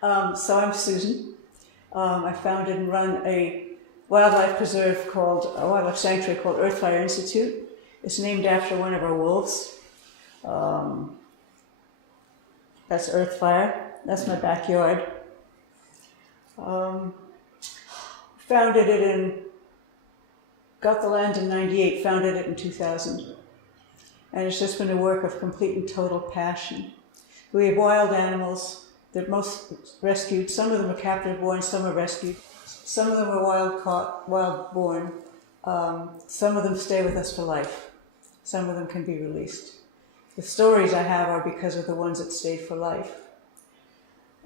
So I'm Susan. I founded and run a wildlife wildlife sanctuary called Earthfire Institute. It's named after one of our wolves. That's Earthfire. That's my backyard. Got the land in '98, founded it in 2000. And it's just been a work of complete and total passion. We have wild animals. They're most rescued. Some of them are captive born, some are rescued. Some of them are wild caught, wild born. Some of them stay with us for life. Some of them can be released. The stories I have are because of the ones that stayed for life.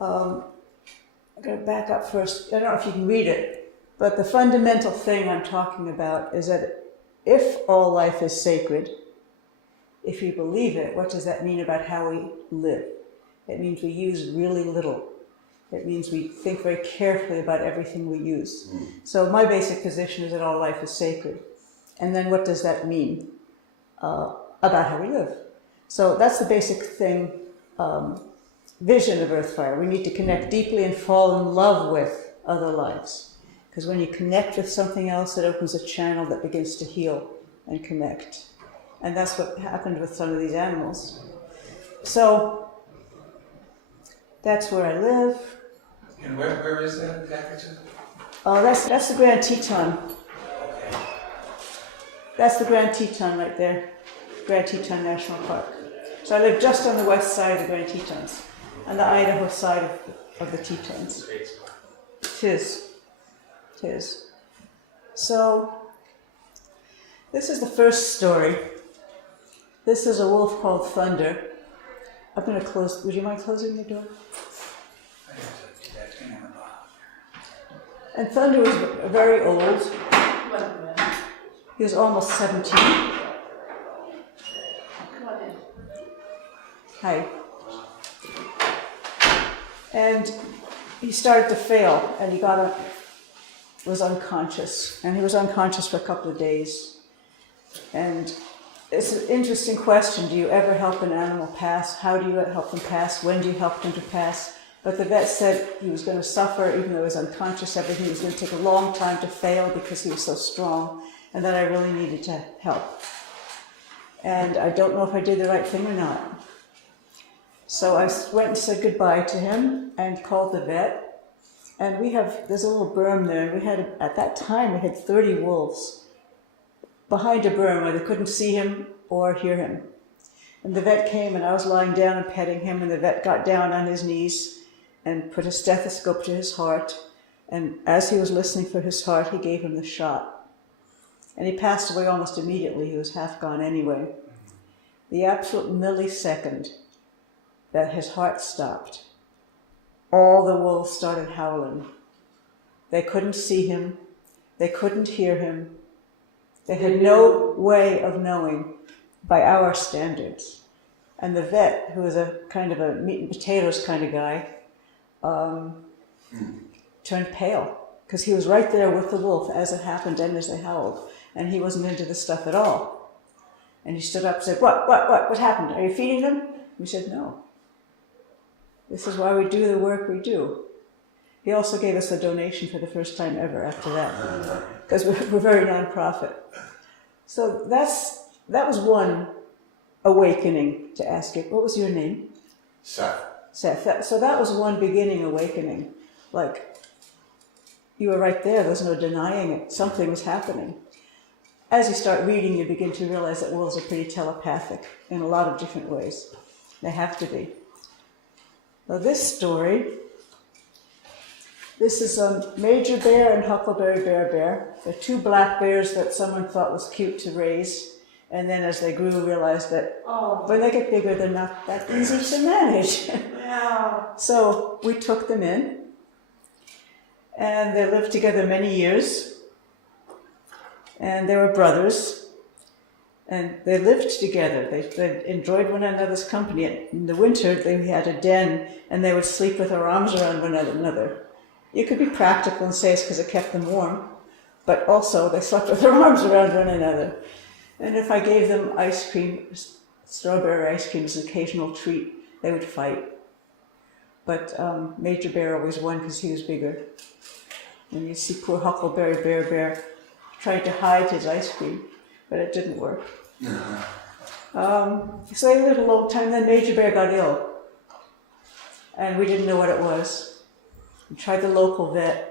I'm going to back up first. I don't know if you can read it, but the fundamental thing I'm talking about is that if all life is sacred, if you believe it, what does that mean about how we live? It means we use really little. It means we think very carefully about everything we use. So my basic position is that all life is sacred. And then what does that mean about how we live? So that's the basic thing, vision of Earthfire. We need to connect deeply and fall in love with other lives. Because when you connect with something else, it opens a channel that begins to heal and connect. And that's what happened with some of these animals. So that's where I live. And where is that exactly? Oh, that's the Grand Teton. Okay. That's the Grand Teton right there, Grand Teton National Park. So I live just on the west side of the Grand Tetons, on the Idaho side of the Tetons. It is. So this is the first story. This is a wolf called Thunder. I'm going to close. Would you mind closing the door? And Thunder was very old. He was almost 17. Hi. And he started to fail, and he was unconscious. And he was unconscious for a couple of days. And it's an interesting question. Do you ever help an animal pass? How do you help them pass? When do you help them to pass? But the vet said he was going to suffer, even though he was unconscious, everything was going to take a long time to fail because he was so strong, and that I really needed to help. And I don't know if I did the right thing or not. So I went and said goodbye to him and called the vet. And there's a little berm there, and at that time, we had 30 wolves behind a berm where they couldn't see him or hear him. And the vet came, and I was lying down and petting him, and the vet got down on his knees and put a stethoscope to his heart. And as he was listening for his heart, he gave him the shot. And he passed away almost immediately. He was half gone anyway. The absolute millisecond that his heart stopped, all the wolves started howling. They couldn't see him. They couldn't hear him. They had no way of knowing by our standards. And the vet, who was a kind of a meat and potatoes kind of guy, turned pale, because he was right there with the wolf as it happened and as they howled, and he wasn't into this stuff at all. And he stood up and said, what happened? Are you feeding them? We said, no. This is why we do the work we do. He also gave us a donation for the first time ever after that, because we're very nonprofit. So that was one awakening to ask it. What was your name? Seth. So that was one beginning awakening. Like, you were right there. There's no denying it. Something was happening. As you start reading, you begin to realize that wolves are pretty telepathic in a lot of different ways. They have to be. Now this story, this is a major bear and huckleberry bear. They're two black bears that someone thought was cute to raise. And then as they grew, realized that when they get bigger, they're not that easy to manage. Yeah. So we took them in, and they lived together many years. And they were brothers, and they lived together. They enjoyed one another's company. In the winter, they had a den, and they would sleep with their arms around one another. You could be practical and say it's because it kept them warm, but also they slept with their arms around one another. And if I gave them ice cream, strawberry ice cream as an occasional treat, they would fight. But Major Bear always won because he was bigger. And you see poor Huckleberry Bear trying to hide his ice cream, but it didn't work. So they lived a long time, then Major Bear got ill. And we didn't know what it was. We tried the local vet.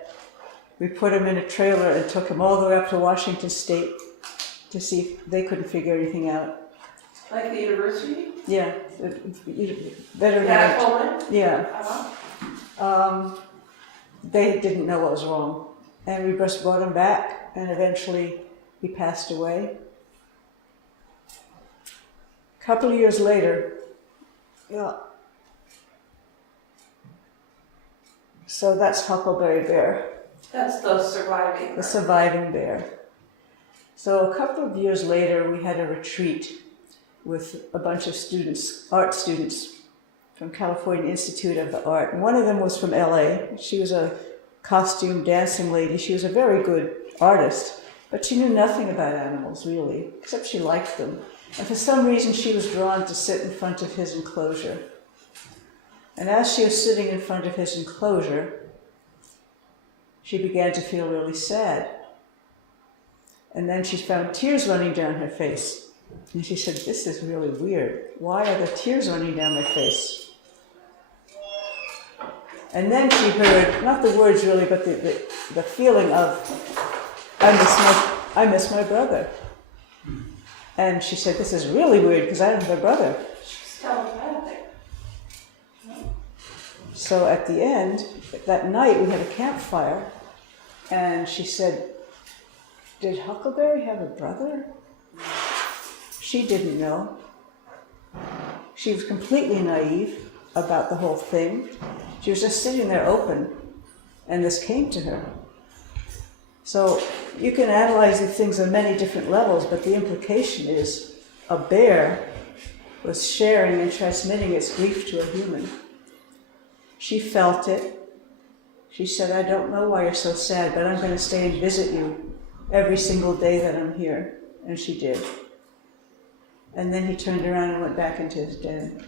We put him in a trailer and took him all the way up to Washington State to see if they couldn't figure anything out. Like the university? Yeah, veterinary. Yeah, Coleman? Yeah. Uh-huh. They didn't know what was wrong. And we just brought him back, and eventually he passed away. A couple of years later, yeah. So that's Huckleberry Bear, That's the surviving. the surviving bear. So a couple of years later, we had a retreat with a bunch of students, art students from California Institute of the Art. And one of them was from LA. She was a costume dancing lady. She was a very good artist, but she knew nothing about animals really, except she liked them. And for some reason, she was drawn to sit in front of his enclosure. And as she was sitting in front of his enclosure, she began to feel really sad. And then she found tears running down her face. And she said, "This is really weird. Why are the tears running down my face?" And then she heard, not the words really, but the feeling of, I miss my brother. And she said, "This is really weird because I don't have a brother." She's telepathic. So at the end, that night, we had a campfire, and she said, "Did Huckleberry have a brother?" She didn't know. She was completely naive about the whole thing. She was just sitting there open, and this came to her. So you can analyze these things on many different levels, but the implication is a bear was sharing and transmitting its grief to a human. She felt it. She said, "I don't know why you're so sad, but I'm going to stay and visit you every single day that I'm here." And she did. And then he turned around and went back into his den.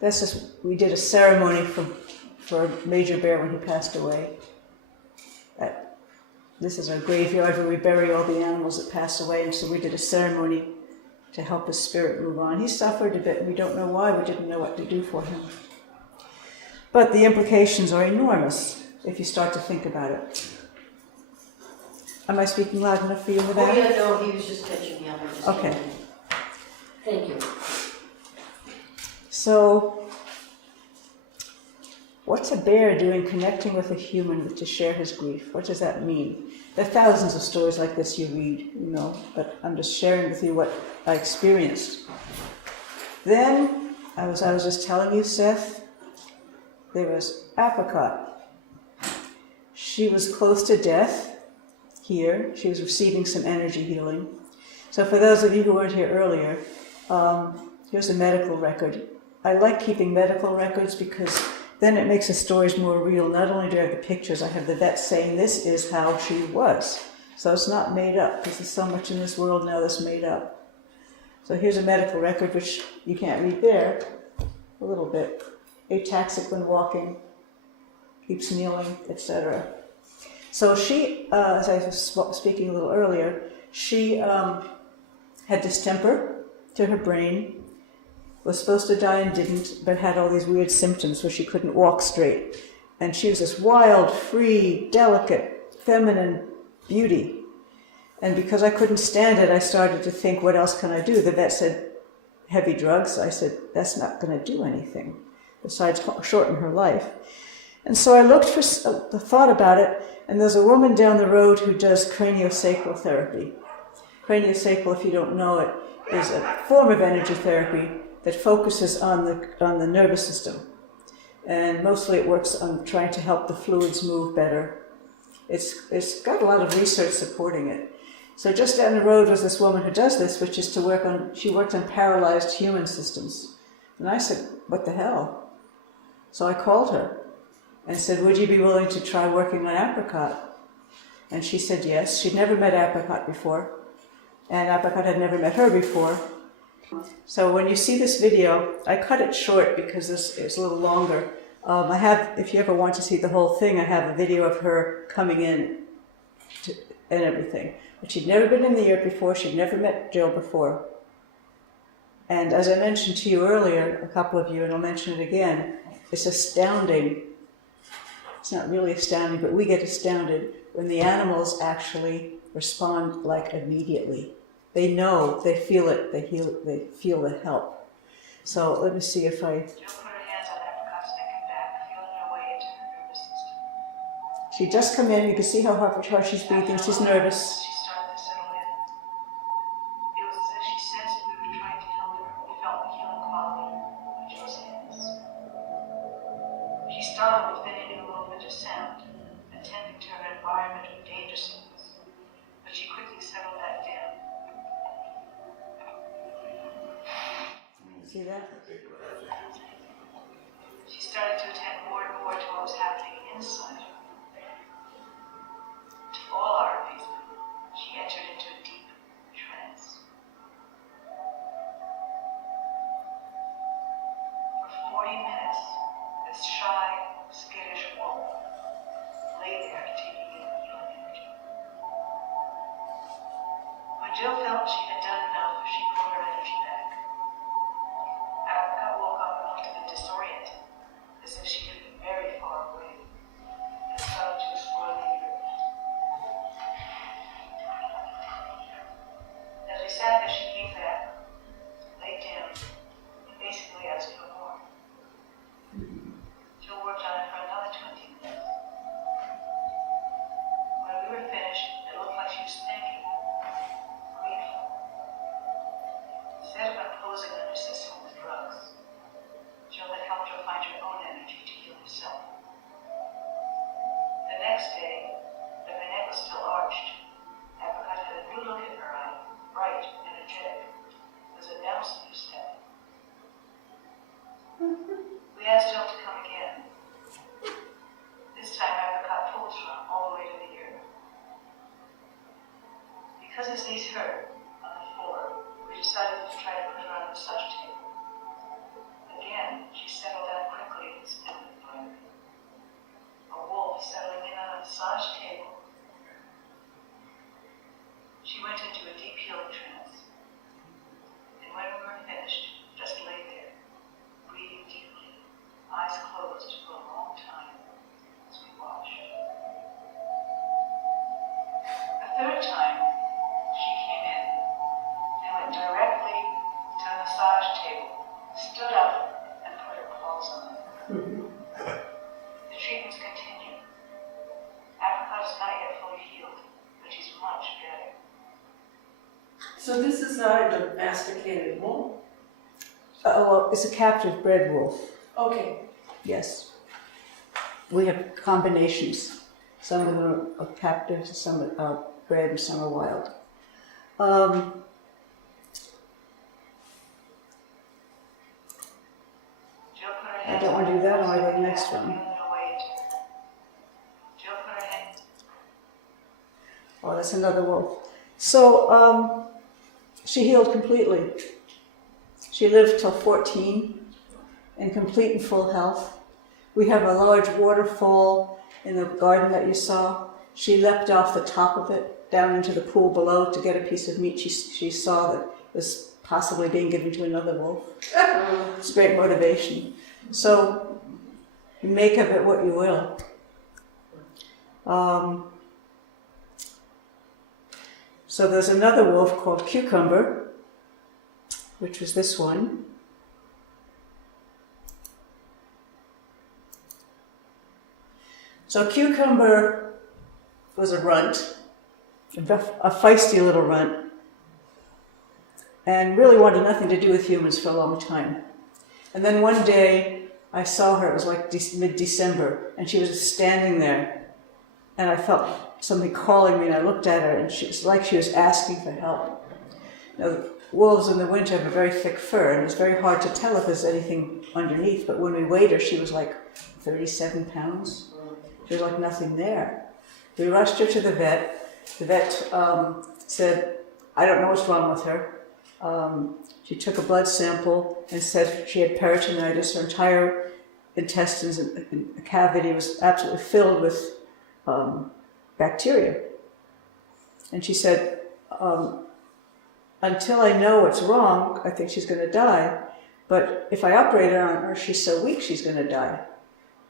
That's just, we did a ceremony for Major Bear when he passed away. This is our graveyard where we bury all the animals that pass away, and so we did a ceremony to help his spirit move on. He suffered a bit, and we don't know why. We didn't know what to do for him. But the implications are enormous if you start to think about it. Am I speaking loud enough for you in the Oh, back? yeah, no, he was just catching me up. I just Okay. Thank you. So, what's a bear doing connecting with a human to share his grief? What does that mean? There are thousands of stories like this you read, but I'm just sharing with you what I experienced. Then, I was just telling you, Seth, there was Apricot. She was close to death here. She was receiving some energy healing. So for those of you who weren't here earlier, here's a medical record. I like keeping medical records because then it makes the stories more real. Not only do I have the pictures, I have the vet saying this is how she was. So it's not made up, because there's so much in this world now that's made up. So here's a medical record, which you can't read there, a little bit. Ataxic when walking, keeps kneeling, etc. So she, as I was speaking a little earlier, she had distemper to her brain, was supposed to die and didn't, but had all these weird symptoms where she couldn't walk straight. And she was this wild, free, delicate, feminine beauty. And because I couldn't stand it, I started to think, what else can I do? The vet said, heavy drugs. I said, that's not going to do anything besides shorten her life. And so I looked for, thought about it, and there's a woman down the road who does craniosacral therapy. Craniosacral, if you don't know it, is a form of energy therapy that focuses on the nervous system. And mostly it works on trying to help the fluids move better. It's got a lot of research supporting it. So just down the road was this woman who does this, which is she worked on paralyzed human systems. And I said, what the hell? So I called her and said, would you be willing to try working on Apricot? And she said yes. She'd never met Apricot before, and Apricot had never met her before. So when you see this video, I cut it short because this is a little longer. I have, if you ever want to see the whole thing, I have a video of her coming in and everything. But she'd never been in the yurt before, she'd never met Jill before. And as I mentioned to you earlier, a couple of you, and I'll mention it again, it's astounding. It's not really astounding, but we get astounded when the animals actually respond like immediately. They know, they feel it, they feel the help. So let me see if I... Jill put her hands on Apricot's neck and back, feeling her way into her nervous system. She just come in, you can see how hard she's breathing, she's nervous. She started to settle in. It was as if she sensed we were trying to help her. We felt the healing quality of Jill's hands. She started with any new movement or sound, attending to her environment of danger signals, but she quickly settled that down. See that? She started to attend more and more to what was happening inside her. To all our amazement, she entered into a deep trance. For 40 minutes, this shy, skittish wolf lay there taking in healing energy. When Jill felt she had done enough, she pulled her energy back. Apricot woke up and looked a bit disoriented, as if she had been very far away, and started to explore the earth. As we sat there, she came back, laid down, and basically asked for more. Jill worked on it for another 20 minutes. When we were finished, it looked like she was thanking me, grateful. Instead of imposing on her system with drugs, Jill had helped her find her own energy to heal herself. The next day, the neck was still arched. Apricot had a new look in her eye, bright, energetic. It was a bounce in her step. We asked Jill to come again. This time, Apricot pulled her all the way to the earth. Because his knees hurt on the floor, we decided to try to put her on a massage table. Again, she settled down quickly in this new environment. A wolf settling in on a massage table. She went into a deep healing trance. And when we were finished, just lay there, breathing deeply, eyes closed for a long time as we watched. A third time, she came in and went directly to the massage table, stood up, and put her claws on it. The treatments continue. Apricot is not yet fully healed, but she's much better. So this is not a domesticated wolf? Well, it's a captive bred wolf, Okay. yes. We have combinations. Some of them are captive, some are bred, and some are wild. Jill put her I hands don't want to do that, I want to go to the next one. feeling her way to her. Jill put her hand. Oh, that's another wolf. So, she healed completely. She lived till 14 in complete and full health. We have a large waterfall in the garden that you saw. She leapt off the top of it down into the pool below to get a piece of meat she saw that was possibly being given to another wolf. It's great motivation. So, make of it what you will. So there's another wolf called Cucumber, which was this one. So Cucumber was a runt, a feisty little runt, and really wanted nothing to do with humans for a long time. And then one day I saw her, it was like mid-December, and she was standing there, and I felt something calling me, and I looked at her, and it's like she was asking for help. Now, wolves in the winter have a very thick fur, and it's very hard to tell if there's anything underneath, but when we weighed her, she was like 37 pounds. There was like nothing there. We rushed her to the vet. The vet said, I don't know what's wrong with her. She took a blood sample and said she had peritonitis. Her entire intestines and cavity was absolutely filled with bacteria. And she said, until I know what's wrong, I think she's going to die. But if I operate on her, she's so weak, she's going to die.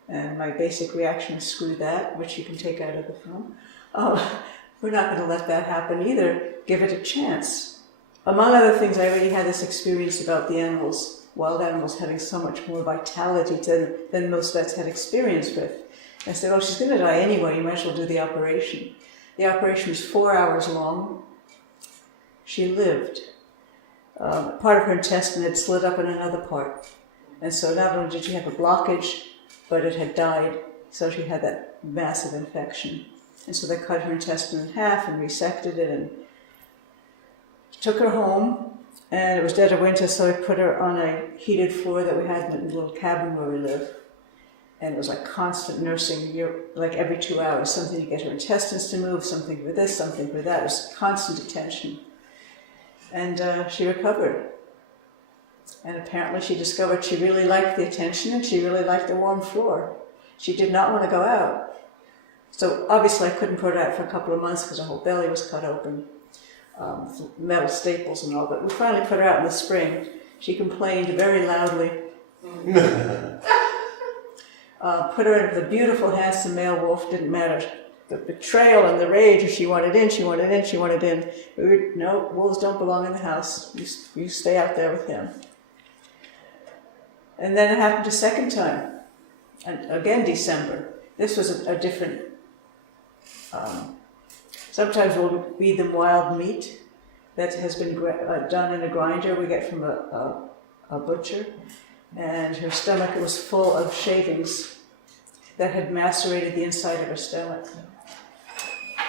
And my basic reaction is screw that, which you can take out of the film. We're not going to let that happen either. Give it a chance. Among other things, I already had this experience about the animals, wild animals having so much more vitality than most vets had experience with. I said, oh, she's going to die anyway, you might as well do the operation. The operation was 4 hours long. She lived. Part of her intestine had slid up in another part. And so not only did she have a blockage, but it had died. So she had that massive infection. And so they cut her intestine in half and resected it and took her home. And it was dead of winter, so we put her on a heated floor that we had in the little cabin where we live. And it was like constant nursing, like every 2 hours, something to get her intestines to move, something for this, something for that. It was constant attention. And she recovered. And apparently she discovered she really liked the attention and she really liked the warm floor. She did not want to go out. So obviously I couldn't put her out for a couple of months because her whole belly was cut open, metal staples and all, but we finally put her out in the spring. She complained very loudly. Put her into the beautiful, handsome male wolf, didn't matter. The betrayal and the rage, if she wanted in, she wanted in, she wanted in. We were, no, wolves don't belong in the house. You stay out there with him. And then it happened a second time. And again, December. This was a different... sometimes we'll feed them wild meat that has been done in a grinder we get from a butcher. And her stomach was full of shavings that had macerated the inside of her stomach.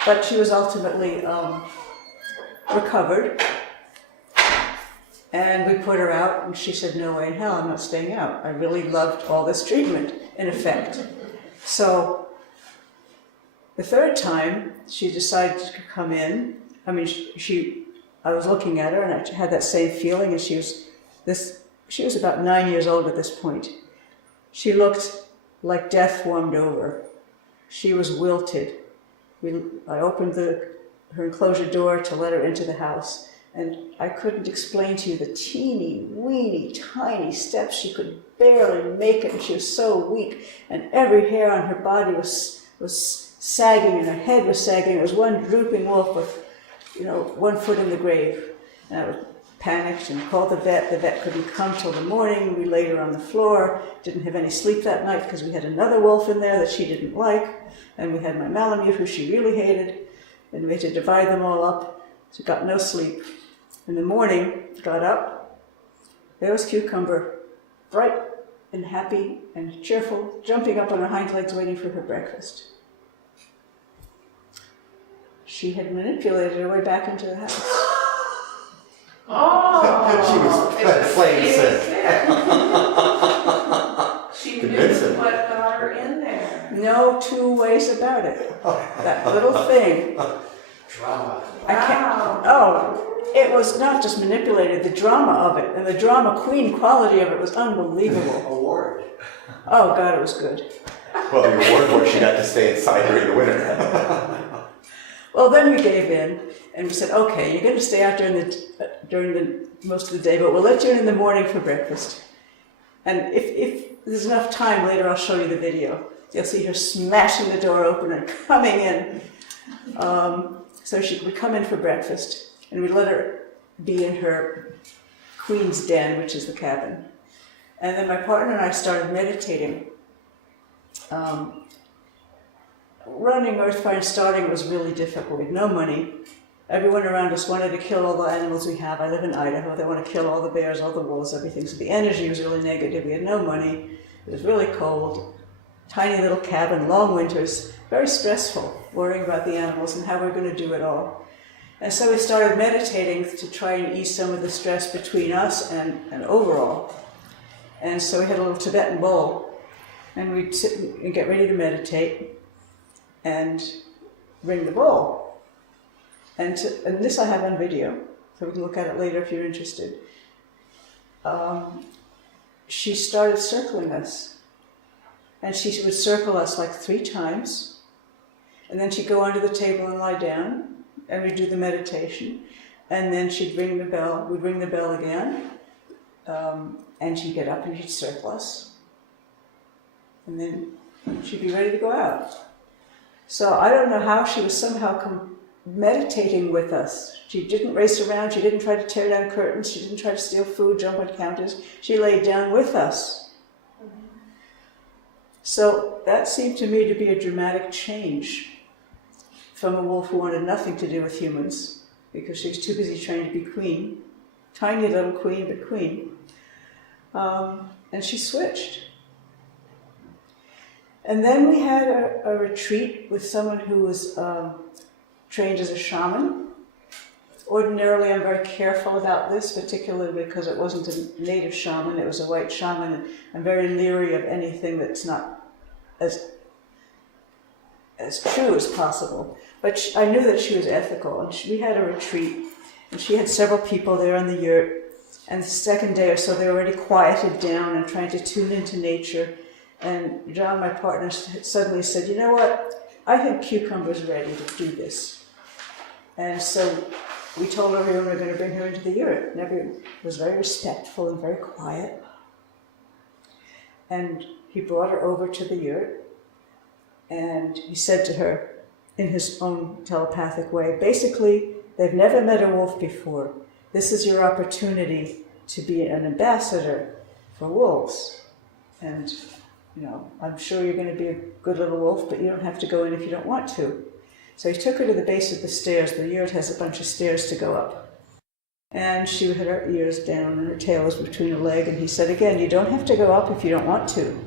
But she was ultimately recovered. And we put her out, and she said, no way in hell, I'm not staying out. I really loved all this treatment, in effect. So the third time, she decided to come in. I mean, I was looking at her, and I had that same feeling, and she was about 9 years old at this point. She looked like death warmed over. She was wilted. I opened her enclosure door to let her into the house, and I couldn't explain to you the teeny, weeny, tiny steps. She could barely make it, and she was so weak, and every hair on her body was sagging, and her head was sagging. It was one drooping wolf with, 1 foot in the grave. And I was panicked and called the vet. The vet couldn't come till the morning. We laid her on the floor. Didn't have any sleep that night because we had another wolf in there that she didn't like. And we had my Malamute, who she really hated. And we had to divide them all up. She got no sleep. In the morning, got up. There was Cucumber, bright and happy and cheerful, jumping up on her hind legs waiting for her breakfast. She had manipulated her way back into the house. Oh! She was playing sick. She Convincing. knew what got her in there. No two ways about it. That little thing. Drama. It was not just manipulated, the drama of it, and the drama queen quality of it was unbelievable. Award. Oh God, it was good. Well, the award was she got to stay inside during the winter. Well, then we gave in, and we said, okay, you're going to stay out during the most of the day, but we'll let you in the morning for breakfast. And if there's enough time later, I'll show you the video. You'll see her smashing the door open and coming in. So she would come in for breakfast, and we'd let her be in her queen's den, which is the cabin. And then my partner and I started meditating. Running Earth Fire and starting was really difficult. We had no money. Everyone around us wanted to kill all the animals we have. I live in Idaho. They want to kill all the bears, all the wolves, everything. So the energy was really negative. We had no money. It was really cold. Tiny little cabin, long winters. Very stressful, worrying about the animals and how we're going to do it all. And so we started meditating to try and ease some of the stress between us and overall. And so we had a little Tibetan bowl, and we'd sit and get ready to meditate and ring the bowl. And this I have on video. so we can look at it later if you're interested. She started circling us. And she would circle us like 3 times. And then she'd go under the table and lie down, and we'd do the meditation. And then she'd ring the bell, we'd ring the bell again, and she'd get up and she'd circle us. And then she'd be ready to go out. So I don't know how she was somehow meditating with us. She didn't race around, she didn't try to tear down curtains, she didn't try to steal food, jump on counters. She laid down with us. So that seemed to me to be a dramatic change from a wolf who wanted nothing to do with humans, because she was too busy trying to be queen. Tiny little queen, but queen. And she switched. And then we had a retreat with someone who was trained as a shaman. Ordinarily, I'm very careful about this, particularly because it wasn't a native shaman, it was a white shaman, and I'm very leery of anything that's not as true as possible. But I knew that she was ethical, and we had a retreat, and she had several people there on the yurt, and the second day or so they were already quieted down and trying to tune into nature, and John, my partner, suddenly said, you know what, I think Cucumber's ready to do this. And so we told everyone we were going to bring her into the yurt, and everyone was very respectful and very quiet. And he brought her over to the yurt, and he said to her, in his own telepathic way, basically, they've never met a wolf before. This is your opportunity to be an ambassador for wolves. And, you know, I'm sure you're going to be a good little wolf, but you don't have to go in if you don't want to. So he took her to the base of the stairs. The yurt has a bunch of stairs to go up. And she had her ears down and her tail was between her leg. And he said again, you don't have to go up if you don't want to.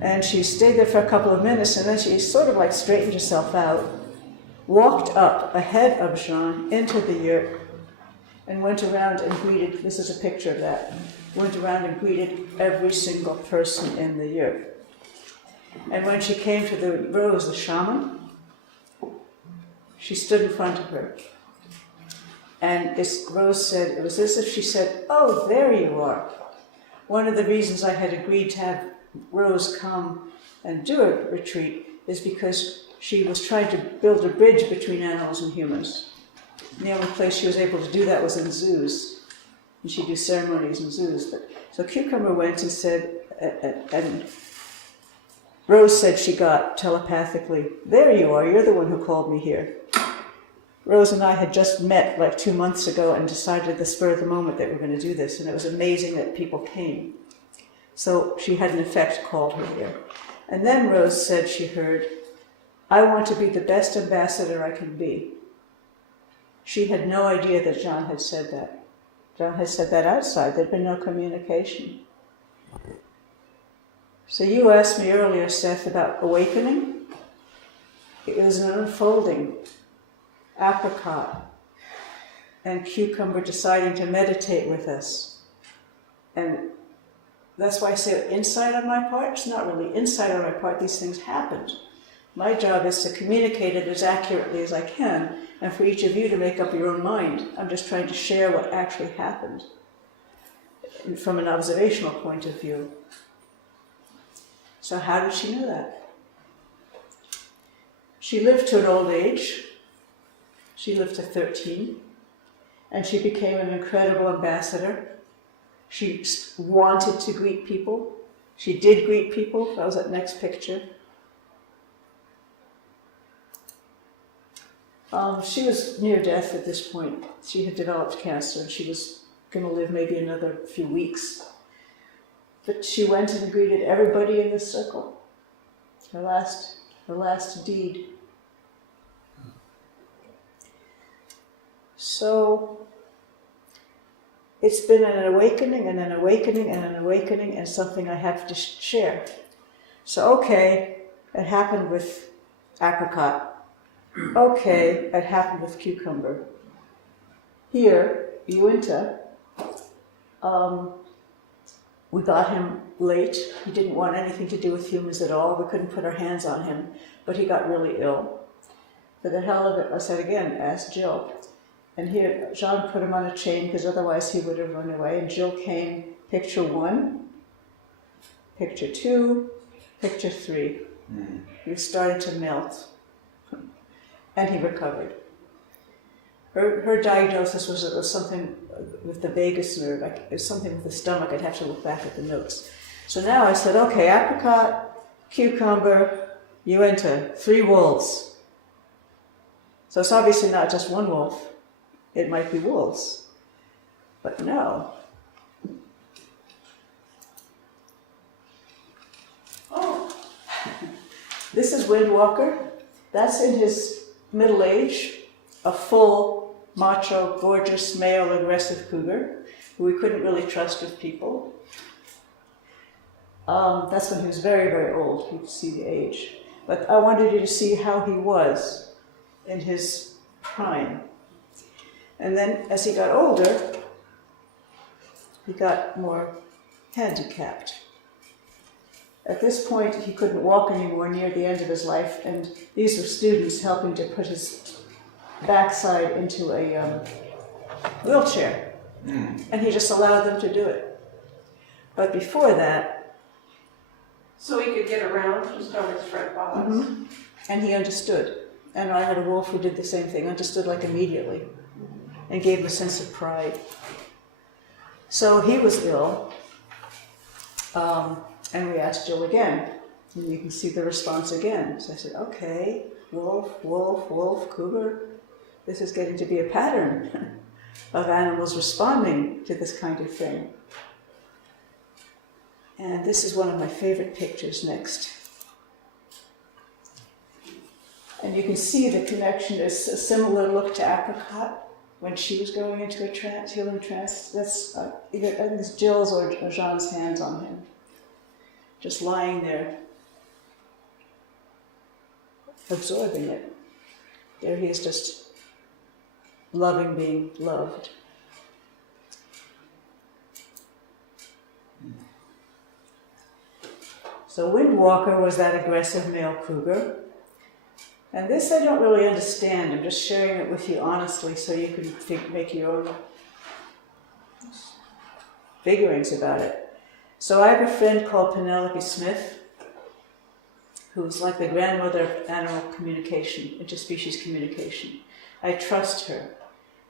And she stayed there for a couple of minutes, and then she sort of like straightened herself out, walked up ahead of Jean into the yurt, and went around and greeted, this is a picture of that, went around and greeted every single person in the yurt. And when she came to the Rose, the shaman, she stood in front of her. And Rose said, it was as if she said, oh, there you are. One of the reasons I had agreed to have Rose come and do a retreat is because she was trying to build a bridge between animals and humans. The only place she was able to do that was in zoos, and she'd do ceremonies in zoos. So Cucumber went and said, and Rose said she got telepathically, there you are, you're the one who called me here. Rose and I had just met like 2 months ago and decided at the spur of the moment that we were going to do this, and it was amazing that people came. So she had in effect called her here. And then Rose said she heard, I want to be the best ambassador I can be. She had no idea that John had said that. John had said that outside. There'd been no communication. So you asked me earlier, Seth, about awakening. It was an unfolding. Apricot and Cucumber deciding to meditate with us. And that's why I say insight on my part. It's not really insight on my part. These things happened. My job is to communicate it as accurately as I can, and for each of you to make up your own mind. I'm just trying to share what actually happened from an observational point of view. So how did she know that? She lived to an old age. She lived to 13, and she became an incredible ambassador. She wanted to greet people. She did greet people. That was that next picture. She was near death at this point. She had developed cancer, and she was going to live maybe another few weeks. But she went and greeted everybody in the circle. Her last deed. So it's been an awakening and an awakening and an awakening, and something I have to share. So okay, it happened with Apricot. Okay, it happened with Cucumber. Here, Uinta, we got him late. He didn't want anything to do with humans at all. We couldn't put our hands on him, but he got really ill. For the hell of it, I said again, ask Jill. And here, Jean put him on a chain because otherwise he would have run away. And Jill came, picture 1, picture 2, picture 3. He was starting to melt. And he recovered. Her diagnosis was it was something with the vagus nerve, like it was something with the stomach. I'd have to look back at the notes. So now I said, okay, apricot, cucumber, you enter 3 wolves. So it's obviously not just one wolf. It might be wolves. But no. Oh, This is Windwalker. That's in his middle age, a full, macho, gorgeous, male, aggressive cougar who we couldn't really trust with people. That's when he was very, very old. You can see the age. But I wanted you to see how he was in his prime. And then as he got older, he got more handicapped. At this point, he couldn't walk anymore near the end of his life, and these were students helping to put his backside into a wheelchair. And he just allowed them to do it. But before that, so he could get around just on his front paws. and he understood. And I had a wolf who did the same thing, understood like immediately, and gave him a sense of pride. So he was ill, and we asked Jill again, and you can see the response again. So I said, okay, wolf, wolf, wolf, cougar. This is getting to be a pattern of animals responding to this kind of thing. And this is one of my favorite pictures next. And you can see the connection is a similar look to apricot when she was going into a trance, healing trance. That's either, I think it's Jill's or Jean's hands on him, just lying there, absorbing it. There he is, just loving being loved. So Windwalker was that aggressive male cougar. And this I don't really understand. I'm just sharing it with you honestly so you can make your own figurings about it. So I have a friend called Penelope Smith, who's like the grandmother of animal communication, interspecies communication. I trust her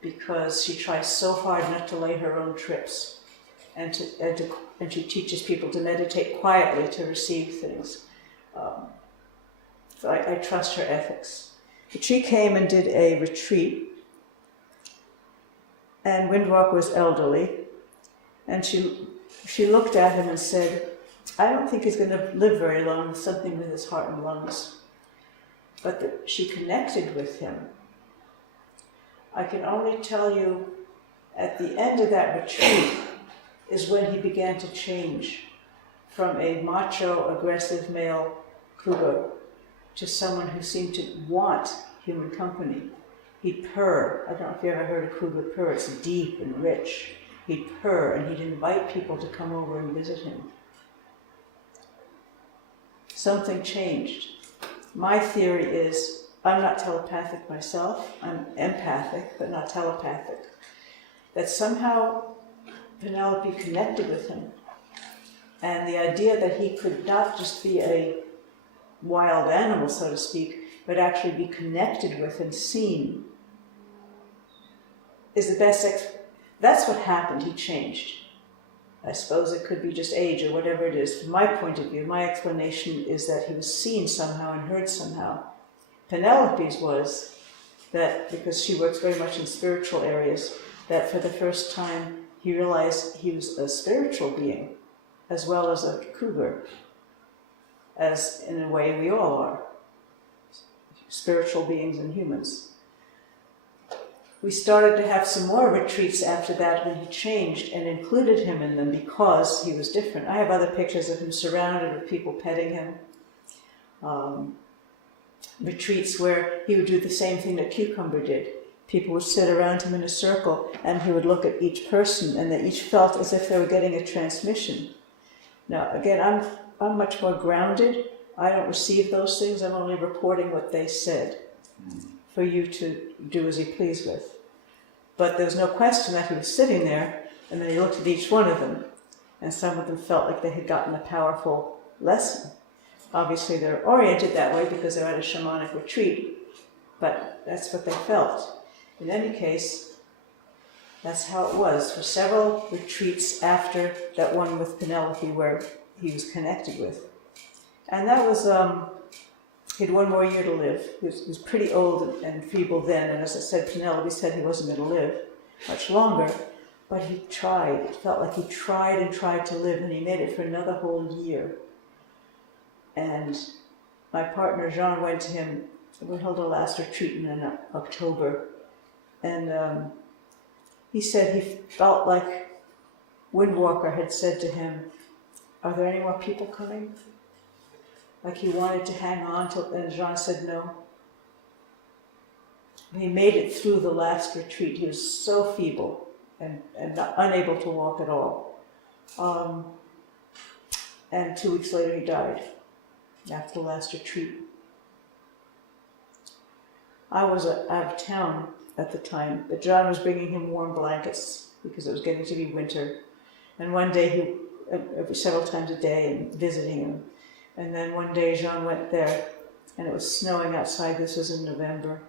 because she tries so hard not to lay her own trips, and she teaches people to meditate quietly to receive things. So I trust her ethics. But she came and did a retreat, and Windwalker was elderly, and she looked at him and said, I don't think he's going to live very long with something with his heart and lungs. But she connected with him. I can only tell you, at the end of that retreat is when he began to change from a macho, aggressive male cougar to someone who seemed to want human company. He'd purr. I don't know if you ever heard a cougar purr. It's deep and rich. He'd purr, and he'd invite people to come over and visit him. Something changed. My theory is, I'm not telepathic myself. I'm empathic, but not telepathic. That somehow Penelope connected with him. And the idea that he could not just be a wild animal, so to speak, but actually be connected with and seen is the best that's what happened. He changed. I suppose it could be just age or whatever it is. From my point of view, my explanation is that he was seen somehow and heard somehow. Penelope's was that, because she works very much in spiritual areas, that for the first time he realized he was a spiritual being as well as a cougar, as in a way we all are, spiritual beings and humans. We started to have some more retreats after that when he changed and included him in them because he was different. I have other pictures of him surrounded with people petting him. Retreats where he would do the same thing that Cucumber did. People would sit around him in a circle and he would look at each person and they each felt as if they were getting a transmission. Now, again, I'm much more grounded. I don't receive those things. I'm only reporting what they said for you to do as you please with. but there was no question that he was sitting there, and then he looked at each one of them, and some of them felt like they had gotten a powerful lesson. Obviously they're oriented that way because they're at a shamanic retreat, but that's what they felt. In any case, that's how it was for several retreats after that one with Penelope where he was connected with. And that was, he had one more year to live. He was pretty old and feeble then, and as I said, Penelope said he wasn't going to live much longer, but he tried. It felt like he tried and tried to live, and he made it for another whole year. And my partner Jean went to him. We held our last retreat in October, and he said he felt like Windwalker had said to him, "Are there any more people coming?" Like he wanted to hang on till, and Jean said no. He made it through the last retreat. He was so feeble and unable to walk at all. And 2 weeks later he died after the last retreat. I was out of town at the time, but John was bringing him warm blankets because it was getting to be winter. And one day several times a day, and visiting him. And then one day Jean went there, and it was snowing outside. This was in November,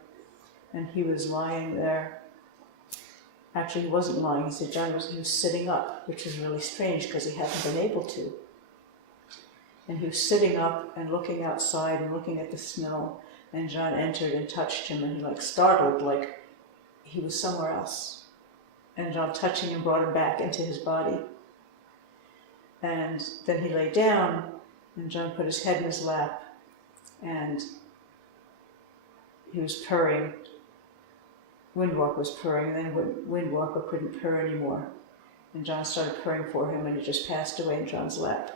and he was lying there. Actually, he wasn't lying. He said he was sitting up, which was really strange because he hadn't been able to. And he was sitting up and looking outside and looking at the snow. And John entered and touched him, and he startled, like he was somewhere else. And John touching him brought him back into his body. And then he lay down, and John put his head in his lap, and he was purring. Windwalker was purring, and then Windwalker couldn't purr anymore. And John started purring for him, and he just passed away in John's lap.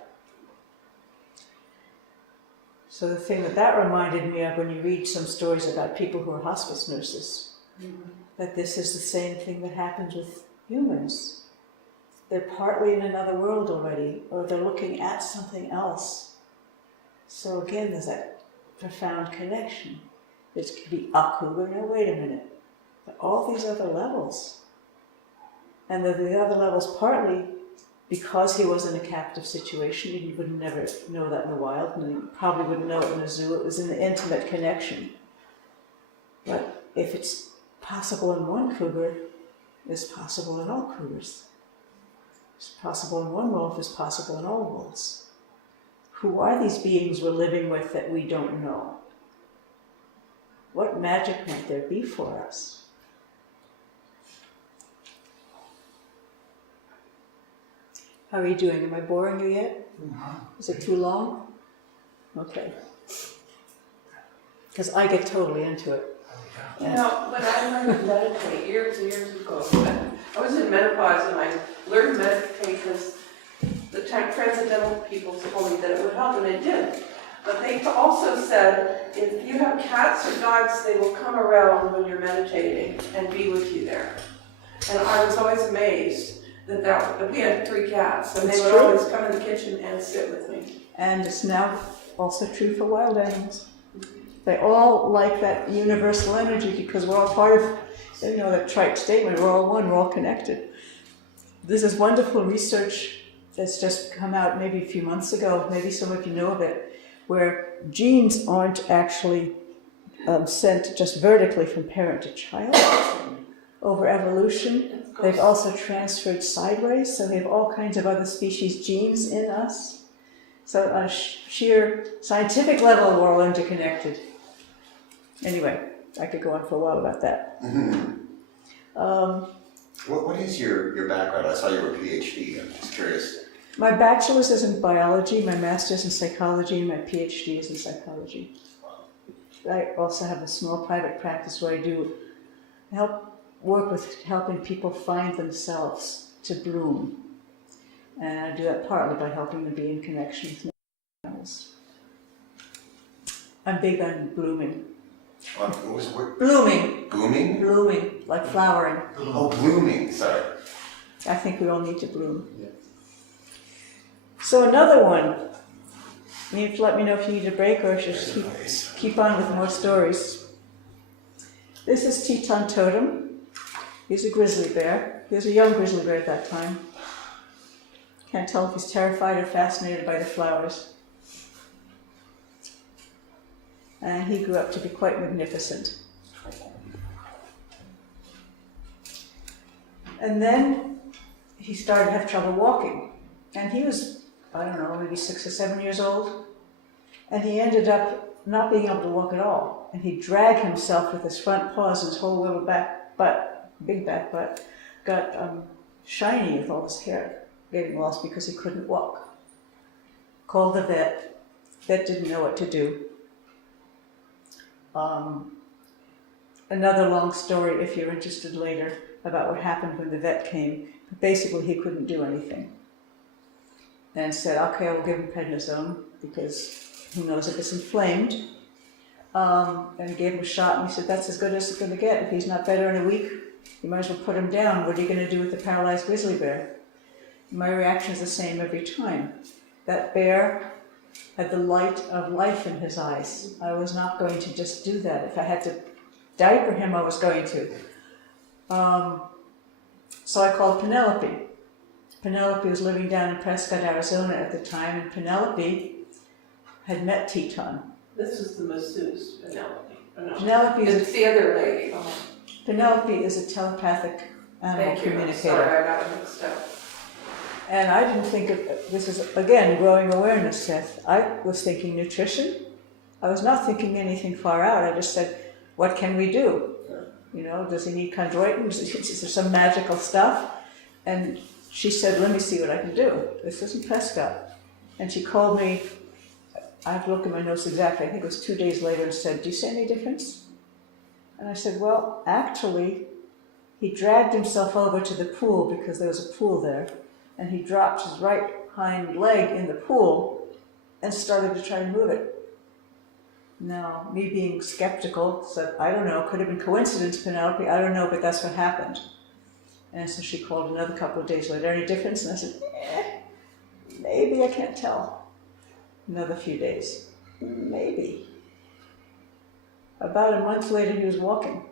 So the thing that reminded me of when you read some stories about people who are hospice nurses, that this is the same thing that happens with humans. They're partly in another world already, or they're looking at something else. So again, there's that profound connection. This could be a cougar, no, wait a minute. But all these other levels. And the other levels partly because he was in a captive situation, you would never know that in the wild, and you probably wouldn't know it in a zoo. It was an intimate connection. But if it's possible in one cougar, it's possible in all cougars. It's possible in one wolf, it's possible in all wolves. Who are these beings we're living with that we don't know? What magic might there be for us? How are you doing? Am I boring you yet? Is it too long? Okay. Because I get totally into it. You know, when I learned to meditate years and years ago, I was in menopause and I learned to meditate because the transcendental people told me that it would help, and it did. But they also said, if you have cats or dogs, they will come around when you're meditating and be with you there. And I was always amazed that we had 3 cats, and they would always come in the kitchen and sit with me. And it's now also true for wild animals. They all like that universal energy because we're all part of, that trite statement, we're all one, we're all connected. This is wonderful research that's just come out maybe a few months ago, maybe some of you know of it, where genes aren't actually sent just vertically from parent to child over evolution. They've also transferred sideways, so we have all kinds of other species genes in us. So on a sheer scientific level, we're all interconnected. Anyway, I could go on for a while about that. What is your background? I saw you were a PhD. I'm just curious. My bachelor's is in biology, my master's in psychology, and my PhD is in psychology. I also have a small private practice where I work with helping people find themselves to bloom. And I do that partly by helping them be in connection with animals. I'm big on blooming. What was the word? Blooming. Booming? Blooming, like flowering. Oh, blooming, sorry. I think we all need to bloom. Yeah. So another one. You have to let me know if you need a break or just keep on with more stories. This is Teton Totem. He's a grizzly bear. He was a young grizzly bear at that time. Can't tell if he's terrified or fascinated by the flowers. And he grew up to be quite magnificent. And then he started to have trouble walking. And he was, I don't know, maybe 6 or 7 years old. And he ended up not being able to walk at all. And he'd drag himself with his front paws, and his whole little back butt, big back butt, got shiny with all his hair getting lost because he couldn't walk. Called the vet. Vet didn't know what to do. Another long story, if you're interested later, about what happened when the vet came. But basically, he couldn't do anything. And said, okay, I will give him prednisone, because who knows if it's inflamed. And he gave him a shot, and he said, that's as good as it's going to get. If he's not better in a week, you might as well put him down. What are you going to do with the paralyzed grizzly bear? My reaction is the same every time. That bear had the light of life in his eyes. I was not going to just do that. If I had to diaper him, I was going to. So I called Penelope. Penelope was living down in Prescott, Arizona at the time, and Penelope had met Teton. This is the masseuse, Penelope. Oh, no. Penelope is, It's the other lady. Oh, Penelope is a telepathic animal thank you. I'm communicator. sorry, I got it mixed up. And I didn't think of, this is, again, growing awareness, Seth. I was thinking nutrition. I was not thinking anything far out. I just said, what can we do? You know, does he need chondroitin? Is there some magical stuff? And she said, let me see what I can do. This isn't Prescott. And she called me, I have to look at my notes exactly, I think it was 2 days later, and said, do you see any difference? And I said, well, actually, he dragged himself over to the pool because there was a pool there, and he dropped his right hind leg in the pool and started to try and move it. Now, me being skeptical, said, I don't know, could have been coincidence, Penelope, I don't know, but that's what happened. And so she called another couple of days later, any difference? And I said, maybe, I can't tell. Another few days, maybe. About a month later, he was walking.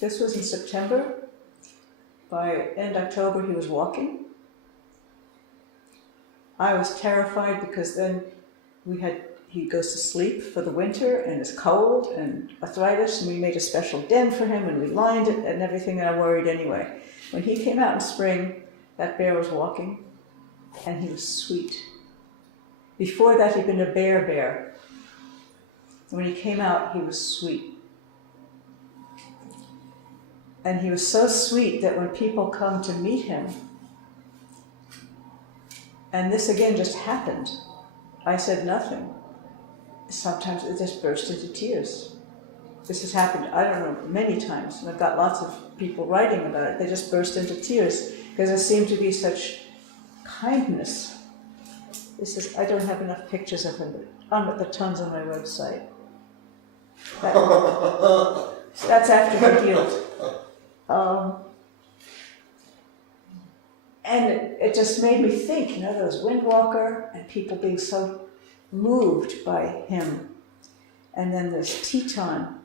This was in September. By end October, he was walking. I was terrified because then he goes to sleep for the winter, and it's cold and arthritis, and we made a special den for him, and we lined it and everything, and I worried anyway. When he came out in spring, that bear was walking, and he was sweet. Before that, he'd been a bear. When he came out, he was sweet. And he was so sweet that when people come to meet him, and this again just happened, I said nothing. Sometimes it just burst into tears. This has happened, I don't know, many times, and I've got lots of people writing about it. They just burst into tears because there seemed to be such kindness. This is, I don't have enough pictures of him, but there are tons on my website. That's after he healed. And it just made me think, you know, there was Windwalker and people being so moved by him. And then there's Teton.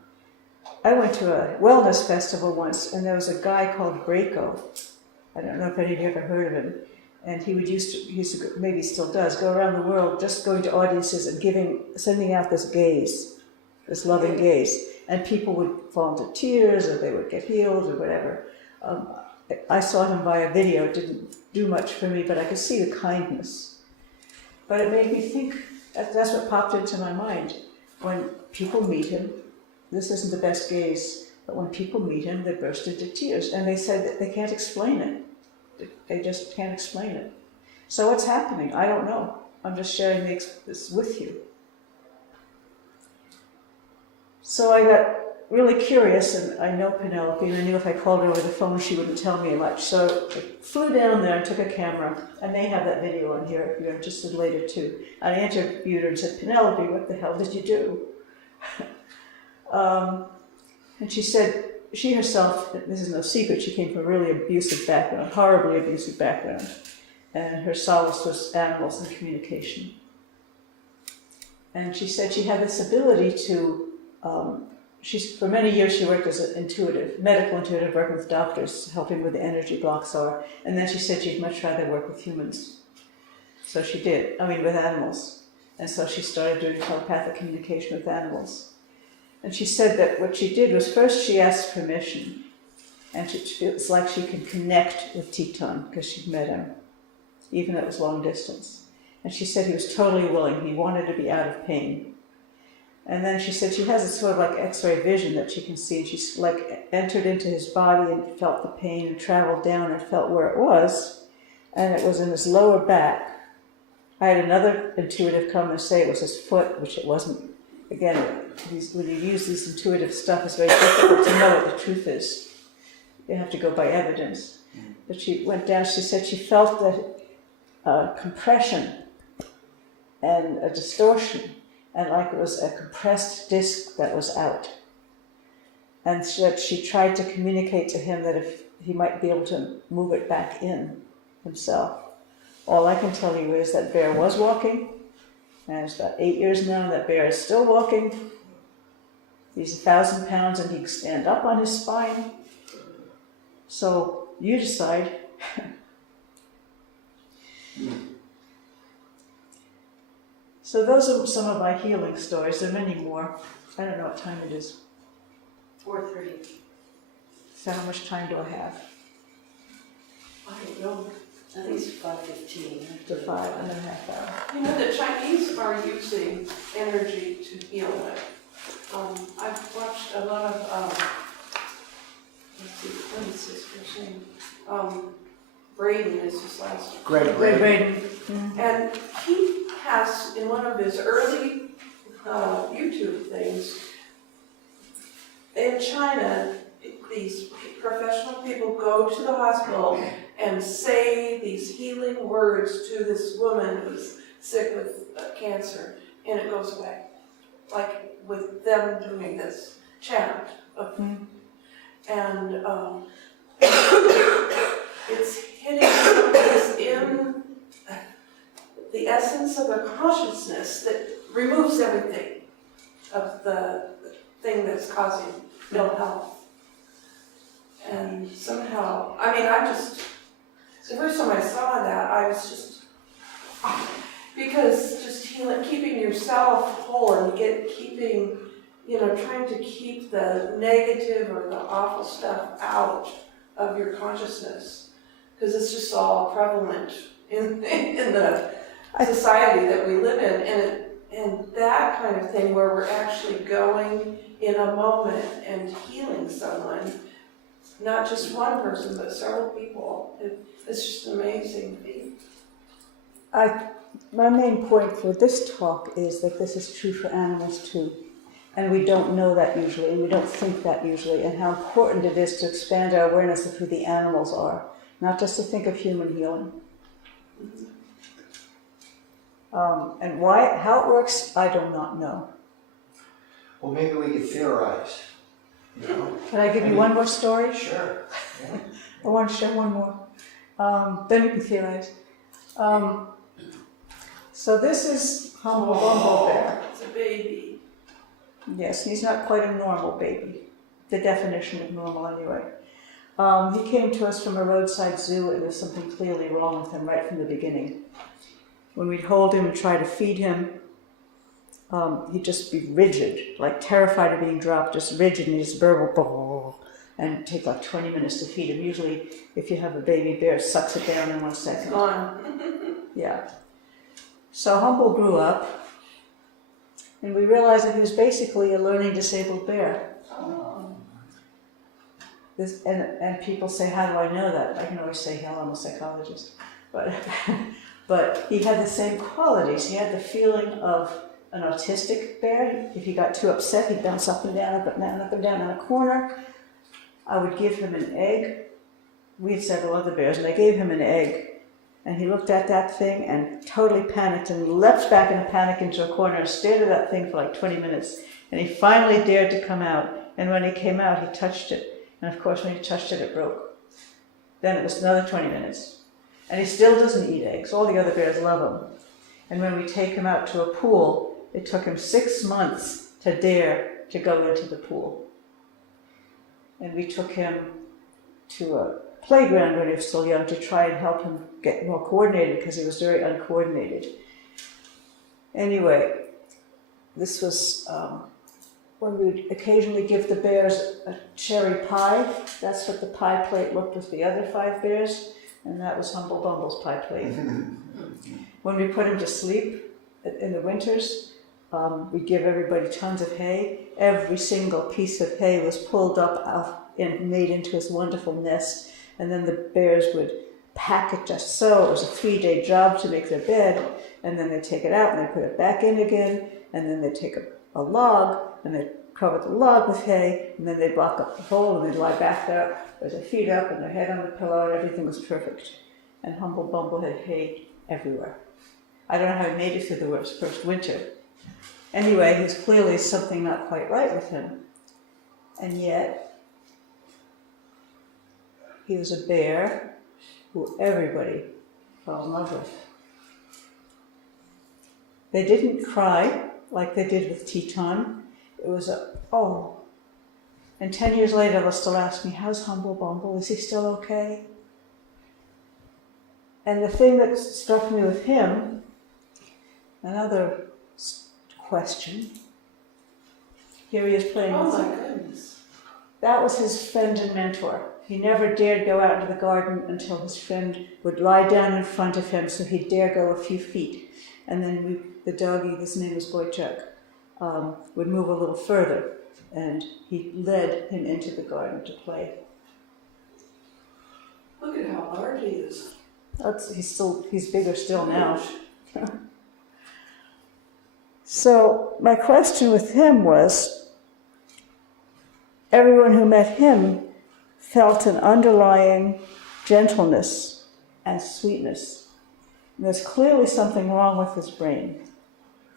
I went to a wellness festival once, and there was a guy called Braco. I don't know if any of you ever heard of him. And he used to, maybe still does, go around the world just going to audiences and sending out this gaze, this loving gaze. And people would fall into tears, or they would get healed, or whatever. I saw him via video. It didn't do much for me, but I could see the kindness. But it made me think, that's what popped into my mind. When people meet him, this isn't the best gaze, but when people meet him, they burst into tears. And they said that they can't explain it. They just can't explain it. So what's happening? I don't know. I'm just sharing this with you. So I got really curious, and I know Penelope, and I knew if I called her over the phone, she wouldn't tell me much. So I flew down there and took a camera. I may have that video on here if you're interested later too. I interviewed her and said, Penelope, what the hell did you do? And she said, she herself, this is no secret, she came from a really abusive background, horribly abusive background. And her solace was animals and communication. And she said she had this ability to for many years she worked as an intuitive, medical intuitive, working with doctors, helping with the energy blocks are. And then she said she'd much rather work with humans. So she did, with animals. And so she started doing telepathic communication with animals. And she said that what she did was first she asked permission. And it's like she could connect with Teton because she'd met him, even though it was long distance. And she said he was totally willing. He wanted to be out of pain. And then she said she has a sort of like X-ray vision that she can see. And she's like entered into his body and felt the pain and traveled down and felt where it was. And it was in his lower back. I had another intuitive come and say it was his foot, which it wasn't. Again, when you use this intuitive stuff, it's very difficult to know what the truth is. You have to go by evidence. But she went down, she said she felt that compression and a distortion, and like it was a compressed disc that was out. And she tried to communicate to him that if he might be able to move it back in himself. All I can tell you is that bear was walking, and it's about 8 years now, and that bear is still walking. He's 1,000 pounds and he can stand up on his spine. So you decide. So those are some of my healing stories. There are many more. I don't know what time it is. 4:30. So how much time do I have? I don't know. I think it's 5:15. To 5.5 hours. You know, the Chinese are using energy to heal with. I've watched a lot of, let's see, what is this first name? Braden is his last name. Greg Braden. And he has, in one of his early YouTube things, in China, these professional people go to the hospital and say these healing words to this woman who's sick with cancer, and it goes away. Like with them doing this chant. And it's hitting us in the essence of a consciousness that removes everything of the thing that's causing ill health. And somehow, the first time I saw that, I was just, because just healing, keeping yourself whole and trying to keep the negative or the awful stuff out of your consciousness, because it's just all prevalent in the society that we live in, and that kind of thing where we're actually going in a moment and healing someone, not just one person, but several people. It's just an amazing feat. My main point for this talk is that this is true for animals too. And we don't know that usually, and we don't think that usually, and how important it is to expand our awareness of who the animals are, not just to think of human healing. And how it works, I do not know. Well, maybe we could theorize. Can I give you one more story? Sure. Yeah. I want to share one more. Then we can theorize. So this is Humble Bumble Bear. It's a baby. Yes, he's not quite a normal baby. The definition of normal anyway. He came to us from a roadside zoo, and there's something clearly wrong with him right from the beginning. When we'd hold him and try to feed him, he'd just be rigid, like terrified of being dropped, just rigid, and he'd just burble, and take like 20 minutes to feed him. Usually, if you have a baby bear, it sucks it down in 1 second. It's gone. Yeah. So Humble grew up, and we realized that he was basically a learning disabled bear. Oh. And people say, how do I know that? I can always say, hell, I'm a psychologist. But he had the same qualities. He had the feeling of an autistic bear. If he got too upset, he'd bounce up and down, up and down, up and down in a corner. I would give him an egg. We had several other bears, and I gave him an egg. And he looked at that thing and totally panicked and leapt back in a panic into a corner and stared at that thing for like 20 minutes. And he finally dared to come out. And when he came out, he touched it. And of course, when he touched it, it broke. Then it was another 20 minutes. And he still doesn't eat eggs. All the other bears love him. And when we take him out to a pool, it took him 6 months to dare to go into the pool. And we took him to a playground when he was still young to try and help him get more coordinated because he was very uncoordinated. Anyway, this was when we would occasionally give the bears a cherry pie. That's what the pie plate looked with the other 5 bears, and that was Humble Bumble's pie plate. When we put him to sleep in the winters, we'd give everybody tons of hay. Every single piece of hay was pulled up and made into his wonderful nest, and then the bears would pack it just so. It was a 3-day job to make their bed, and then they'd take it out and they'd put it back in again, and then they'd take a log and they'd cover the log with hay, and then they'd block up the hole and they'd lie back there with their feet up and their head on the pillow, and everything was perfect. And Humble Bumble had hay everywhere. I don't know how he made it through the first winter. Anyway, there's clearly something not quite right with him. And yet, he was a bear who everybody fell in love with. They didn't cry like they did with Teton. It was oh. And 10 years later, they'll still ask me, how's Humble Bumble? Is he still okay? And the thing that struck me with him, another question, here he is playing Oh with my goodness. That was his friend and mentor. He never dared go out into the garden until his friend would lie down in front of him so he'd dare go a few feet. And then the doggy, his name was Boychuk, would move a little further, and he led him into the garden to play. Look at how large he is. He's bigger still now. So my question with him was, everyone who met him felt an underlying gentleness and sweetness. And there's clearly something wrong with his brain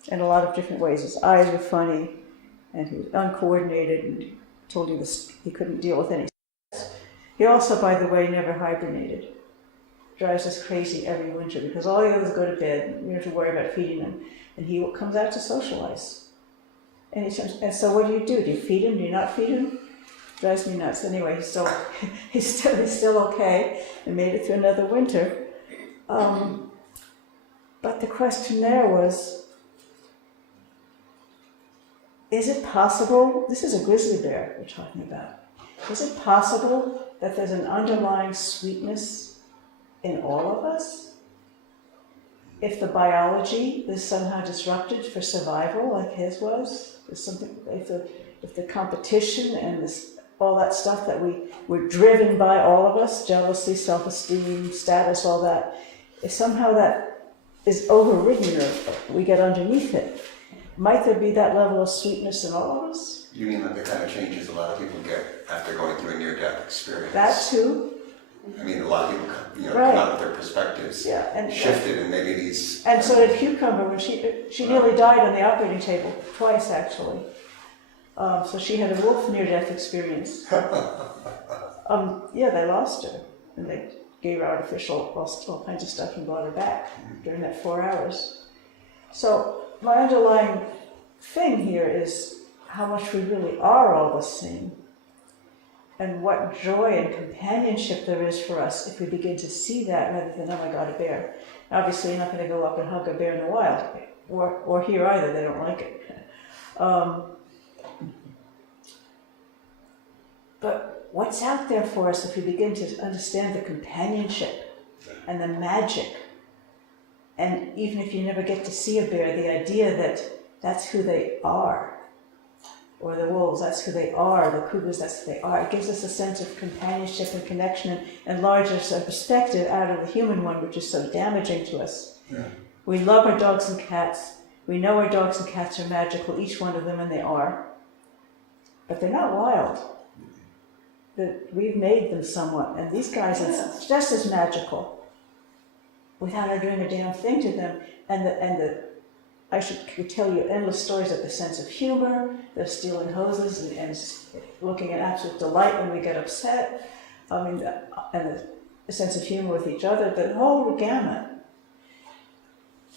in a lot of different ways. His eyes were funny, and he was uncoordinated, and told you this, he couldn't deal with any stress. He also, by the way, never hibernated. Drives us crazy every winter because all the others go to bed, and you have to worry about feeding them, and he comes out to socialize. And so what do? Do you feed him? Do you not feed him? Drives me nuts. Anyway, he's still okay and made it through another winter. But the question there was, is it possible, this is a grizzly bear we're talking about, is it possible that there's an underlying sweetness in all of us? If the biology is somehow disrupted for survival like his was, if the competition and all that stuff that we're driven by, all of us, jealousy, self-esteem, status, all that, if somehow that is overridden or we get underneath it, might there be that level of sweetness in all of us? You mean like the kind of changes a lot of people get after going through a near-death experience? That too. I mean, a lot of people, Right. come out with their perspectives shifted, and maybe these. And so did Cucumber when she nearly died on the operating table twice, actually. So she had a wolf near-death experience. They lost her, and they gave her all kinds of stuff and brought her back during that 4 hours. So my underlying thing here is how much we really are all the same, and what joy and companionship there is for us if we begin to see that rather than, oh my God, a bear. Obviously, you're not going to go up and hug a bear in the wild, or here either, they don't like it. But what's out there for us if we begin to understand the companionship and the magic? And even if you never get to see a bear, the idea that that's who they are, or the wolves, that's who they are, the cougars, that's who they are. It gives us a sense of companionship and connection and enlarges our perspective out of the human one, which is so damaging to us. Yeah. We love our dogs and cats. We know our dogs and cats are magical, each one of them, and they are. But they're not wild. We've made them somewhat, and these guys are just as magical without our doing a damn thing to them. I could tell you endless stories of the sense of humor, the stealing hoses and looking at absolute delight when we get upset, and the sense of humor with each other, the whole gamut.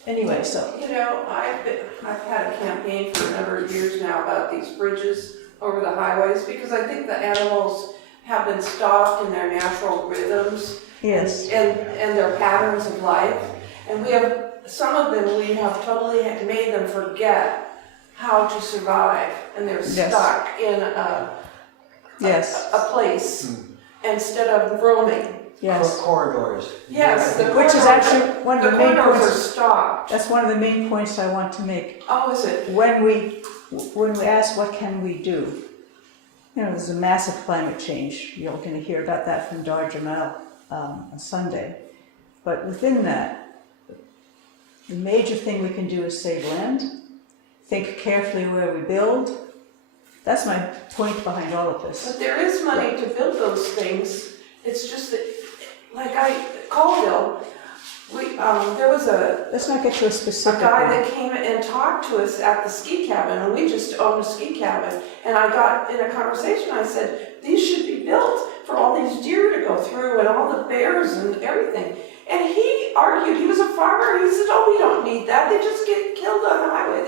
Anyway, so, You know, I've had a campaign for a number of years now about these bridges over the highways because I think the animals have been stopped in their natural rhythms yes, and their patterns of life. And we have, some of them, we have totally made them forget how to survive. And they're Yes. stuck in a yes, place instead of roaming. yes. Corridors. Yes, the Which is corridors- actually one of the main corridors are points, stopped. that's one of the main points I want to make. Oh, is it? When we ask what can we do, you know, there's a massive climate change. You're going to hear about that from Dar Jamal on Sunday. But within that, the major thing we can do is save land, think carefully where we build. That's my point behind all of this. But there is money to build those things. It's just that, like Colville, there was a Let's not get to a specific guy one. that came and talked to us at the ski cabin, and we just owned a ski cabin. And I got in a conversation, I said, these should be built for all these deer to go through and all the bears and everything. And he argued, he was a farmer, he said, oh, we don't need that, they just get killed on the highway,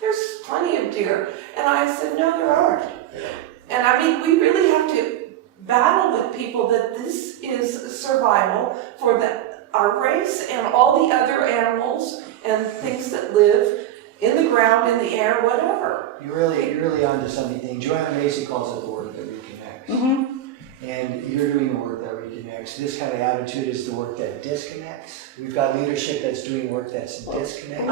there's plenty of deer. And I said, no, there aren't. And I mean, we really have to battle with people that this is survival for our race and all the other animals and things that live in the ground, in the air, whatever. You're really onto something. Joanna Macy calls it the work that reconnects. Mm-hmm. And you're doing the work that reconnects. This kind of attitude is the work that disconnects. We've got leadership that's doing work that's disconnecting.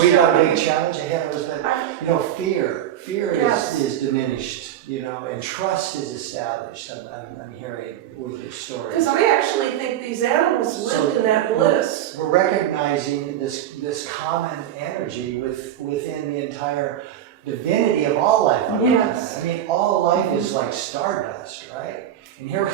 We got a big challenge ahead of us, but you know, fear Yes. is diminished, you know, and trust is established. I'm hearing with your story. Because I actually think these animals lived in that bliss. We're recognizing this common energy within the entire divinity of all life on the Yes. planet. I mean, all life is like stardust, right? And here we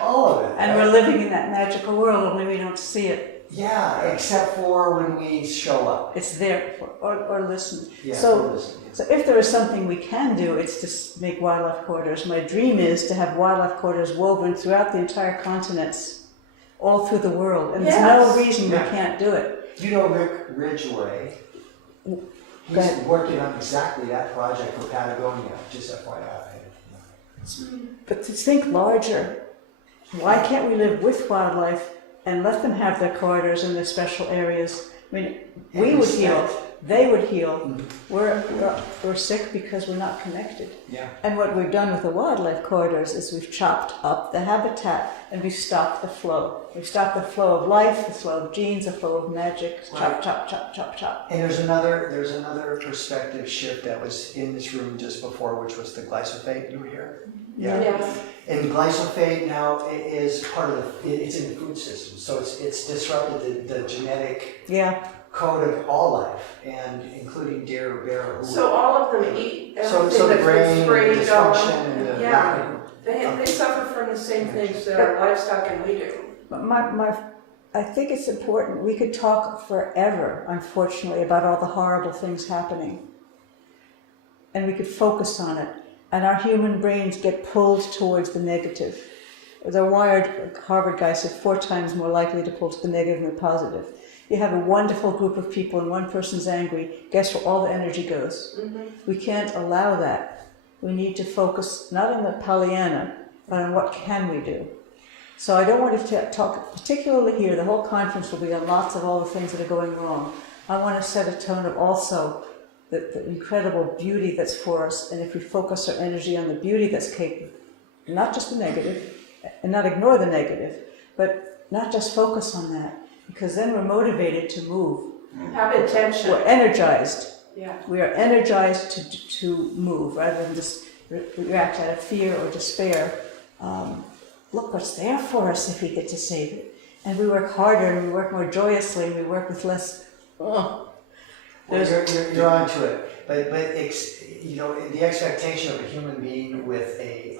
all of it. And right? we're living in that magical world, only we don't see it. Yeah, except for when we show up. It's there, or listen. Yeah, So- listen. So if there is something we can do, it's to make wildlife corridors. My dream is to have wildlife corridors woven throughout the entire continents, all through the world. And there's Yes. no reason Yeah. we can't do it. You know Rick Ridgway? Go He's ahead. working on exactly that project for Patagonia, just FYI. But to think larger, why can't we live with wildlife and let them have their corridors and their special areas? I mean, we And would heal, respect. they would heal. Mhm. We're sick because we're not connected. Yeah. And what we've done with the wildlife corridors is we've chopped up the habitat and we've stopped the flow. We've stopped the flow of life, the flow of genes, the flow of magic. Chop, Right. chop, chop, chop, chop. And there's another perspective shift that was in this room just before, which was the glyphosate. You were here? Yeah. Yes. And glyphosate now is part of it's in the food system. So it's disrupted the genetic Yeah, code of all life, and including deer, bear. So all of them eat so everything the that's brain been sprayed dysfunction on. and the Yeah. They suffer from the same things that our livestock and we do. but I think it's important. We could talk forever, unfortunately, about all the horrible things happening. And we could focus on it. And our human brains get pulled towards the negative. They're wired, a Harvard guy said, 4 times more likely to pull to the negative than the positive. You have a wonderful group of people and one person's angry, guess where all the energy goes? Mm-hmm. We can't allow that. We need to focus not on the Pollyanna, but on what can we do. So I don't want to talk particularly here, the whole conference will be on lots of all the things that are going wrong. I want to set a tone of also the incredible beauty that's for us, and if we focus our energy on the beauty that's capable, not just the negative, and not ignore the negative, but not just focus on that, because then we're motivated to move. Have intention. We're energized. Yeah. We are energized to move rather than just react out of fear or despair. Look what's there for us if we get to save it. And we work harder and we work more joyously and we work with less. Well, you're onto it, but you know, the expectation of a human being with a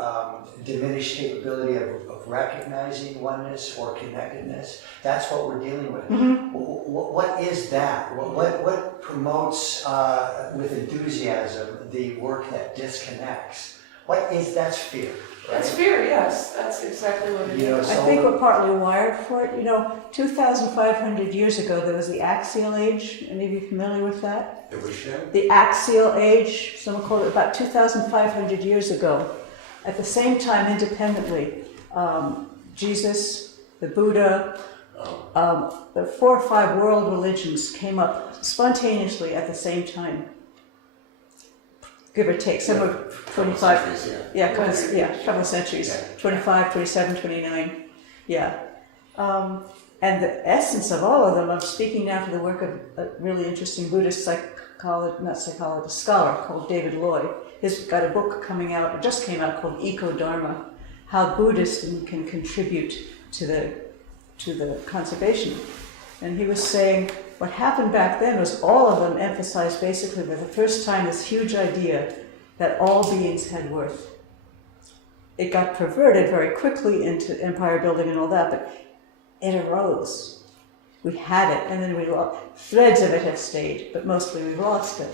diminished capability of recognizing oneness or connectedness, that's what we're dealing with. Mm-hmm. What is that? What promotes with enthusiasm the work that disconnects? What is that's fear? Right? That's fear, yes. That's exactly what it You know, is. I think we're partly wired for it. 2,500 years ago, there was the Axial Age. Any of you familiar with that? It was show? The Axial Age, someone called it about 2,500 years ago. At the same time, independently, Jesus, the Buddha, the 4 or 5 world religions came up spontaneously at the same time. Give or take, some are 25, a couple of centuries, Yeah. 25, 27, 29, yeah. And the essence of all of them, I'm speaking now for the work of a really interesting Buddhist scholar called David Lloyd. He's got a book coming out, it just came out, called Eco-Dharma, How Buddhism Can Contribute to the conservation. And he was saying what happened back then was all of them emphasized basically for the first time this huge idea that all beings had worth. It got perverted very quickly into empire building and all that, but it arose. We had it, and then we lost. Threads of it have stayed, but mostly we've lost it.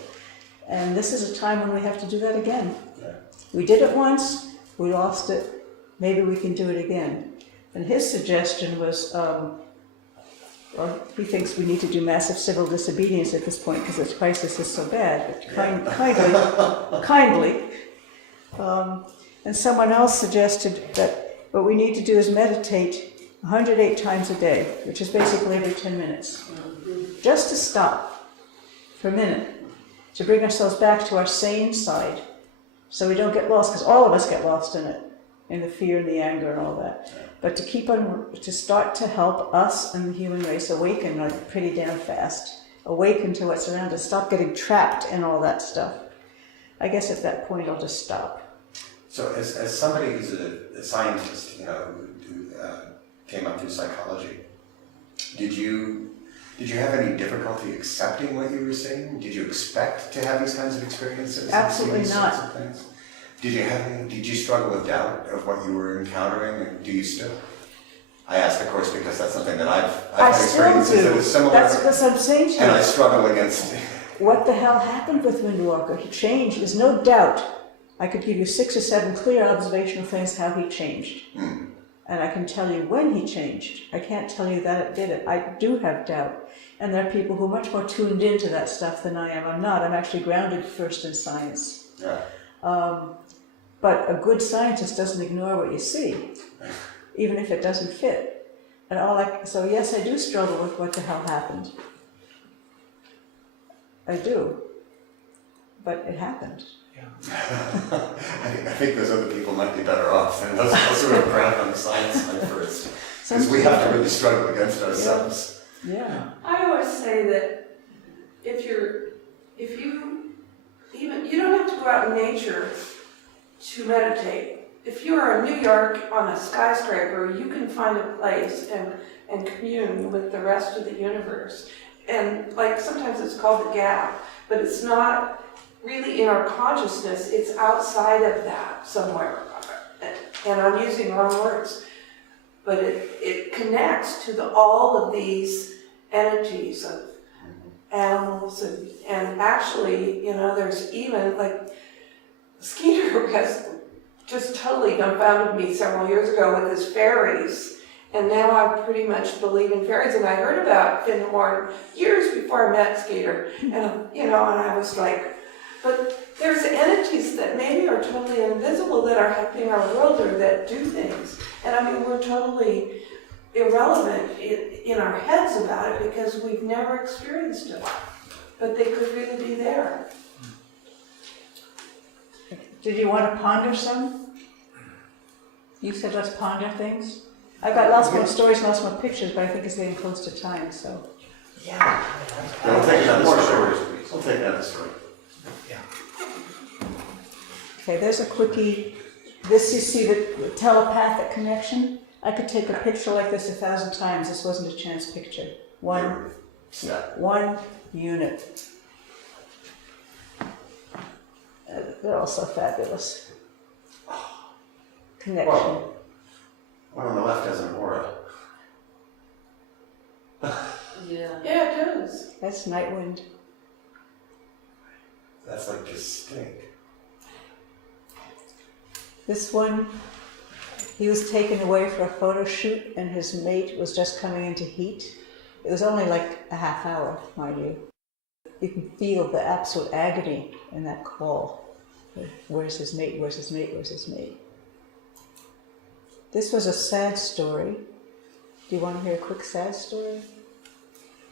And this is a time when we have to do that again. Yeah. We did it once, we lost it, maybe we can do it again. And his suggestion was, he thinks we need to do massive civil disobedience at this point because this crisis is so bad, but kindly. And someone else suggested that what we need to do is meditate 108 times a day, which is basically every 10 minutes. Just to stop for a minute, to bring ourselves back to our sane side so we don't get lost, because all of us get lost in it, in the fear and the anger and all that. But to keep on, to start to help us and the human race awaken like pretty damn fast, awaken to what's around us, stop getting trapped in all that stuff. I guess at that point I'll just stop. So as somebody who's a scientist, who came up through psychology, did you have any difficulty accepting what you were saying? Did you expect to have these kinds of experiences? Absolutely and see these not. sorts of things? Did you struggle with doubt of what you were encountering, and do you still? I ask, of course, because that's something that I've had experiences that is similar. That's what I'm saying to you. And I struggle against. What the hell happened with Windwalker? He changed, there's no doubt. I could give you 6 or 7 clear observational things how he changed. And I can tell you when he changed. I can't tell you that it did it. I do have doubt. And there are people who are much more tuned into that stuff than I am. I'm not. I'm actually grounded first in science. Yeah. But a good scientist doesn't ignore what you see, even if it doesn't fit. And so yes, I do struggle with what the hell happened. I do. But it happened. I think those other people might be better off than those of us who are grounded on the science side first. Because we have to really struggle against ourselves. Yeah. I always say that you don't have to go out in nature to meditate. If you are in New York on a skyscraper, you can find a place and commune with the rest of the universe. And sometimes it's called the gap, but it's not really in our consciousness, it's outside of that somewhere. And I'm using the wrong words, but it connects to all of these entities of animals and actually, there's even Skeeter has just totally dumbfounded me several years ago with his fairies. And now I pretty much believe in fairies. And I heard about Finhorn years before I met Skeeter. And, and I was like, but there's entities that maybe are totally invisible that are helping our world or that do things. And we're totally irrelevant in our heads about it because we've never experienced it. But they could really be there. Did you want to ponder some? You said let's ponder things. I've got lots more stories and lots more pictures, but I think it's getting close to time, so. Yeah. We'll take another story. We'll take another story. Okay, there's a quickie. This, you see the telepathic connection? I could take a picture like this 1,000 times. This wasn't a chance picture. One unit. They're all so fabulous. Connection. Whoa. One on the left has an aura. Yeah. Yeah, it does. That's Nightwind. That's like just stink. This one He was taken away for a photo shoot and his mate was just coming into heat. It was only like a half hour, mind you. You can feel the absolute agony in that call. Where's his mate? Where's his mate? Where's his mate? This was a sad story. Do you want to hear a quick sad story?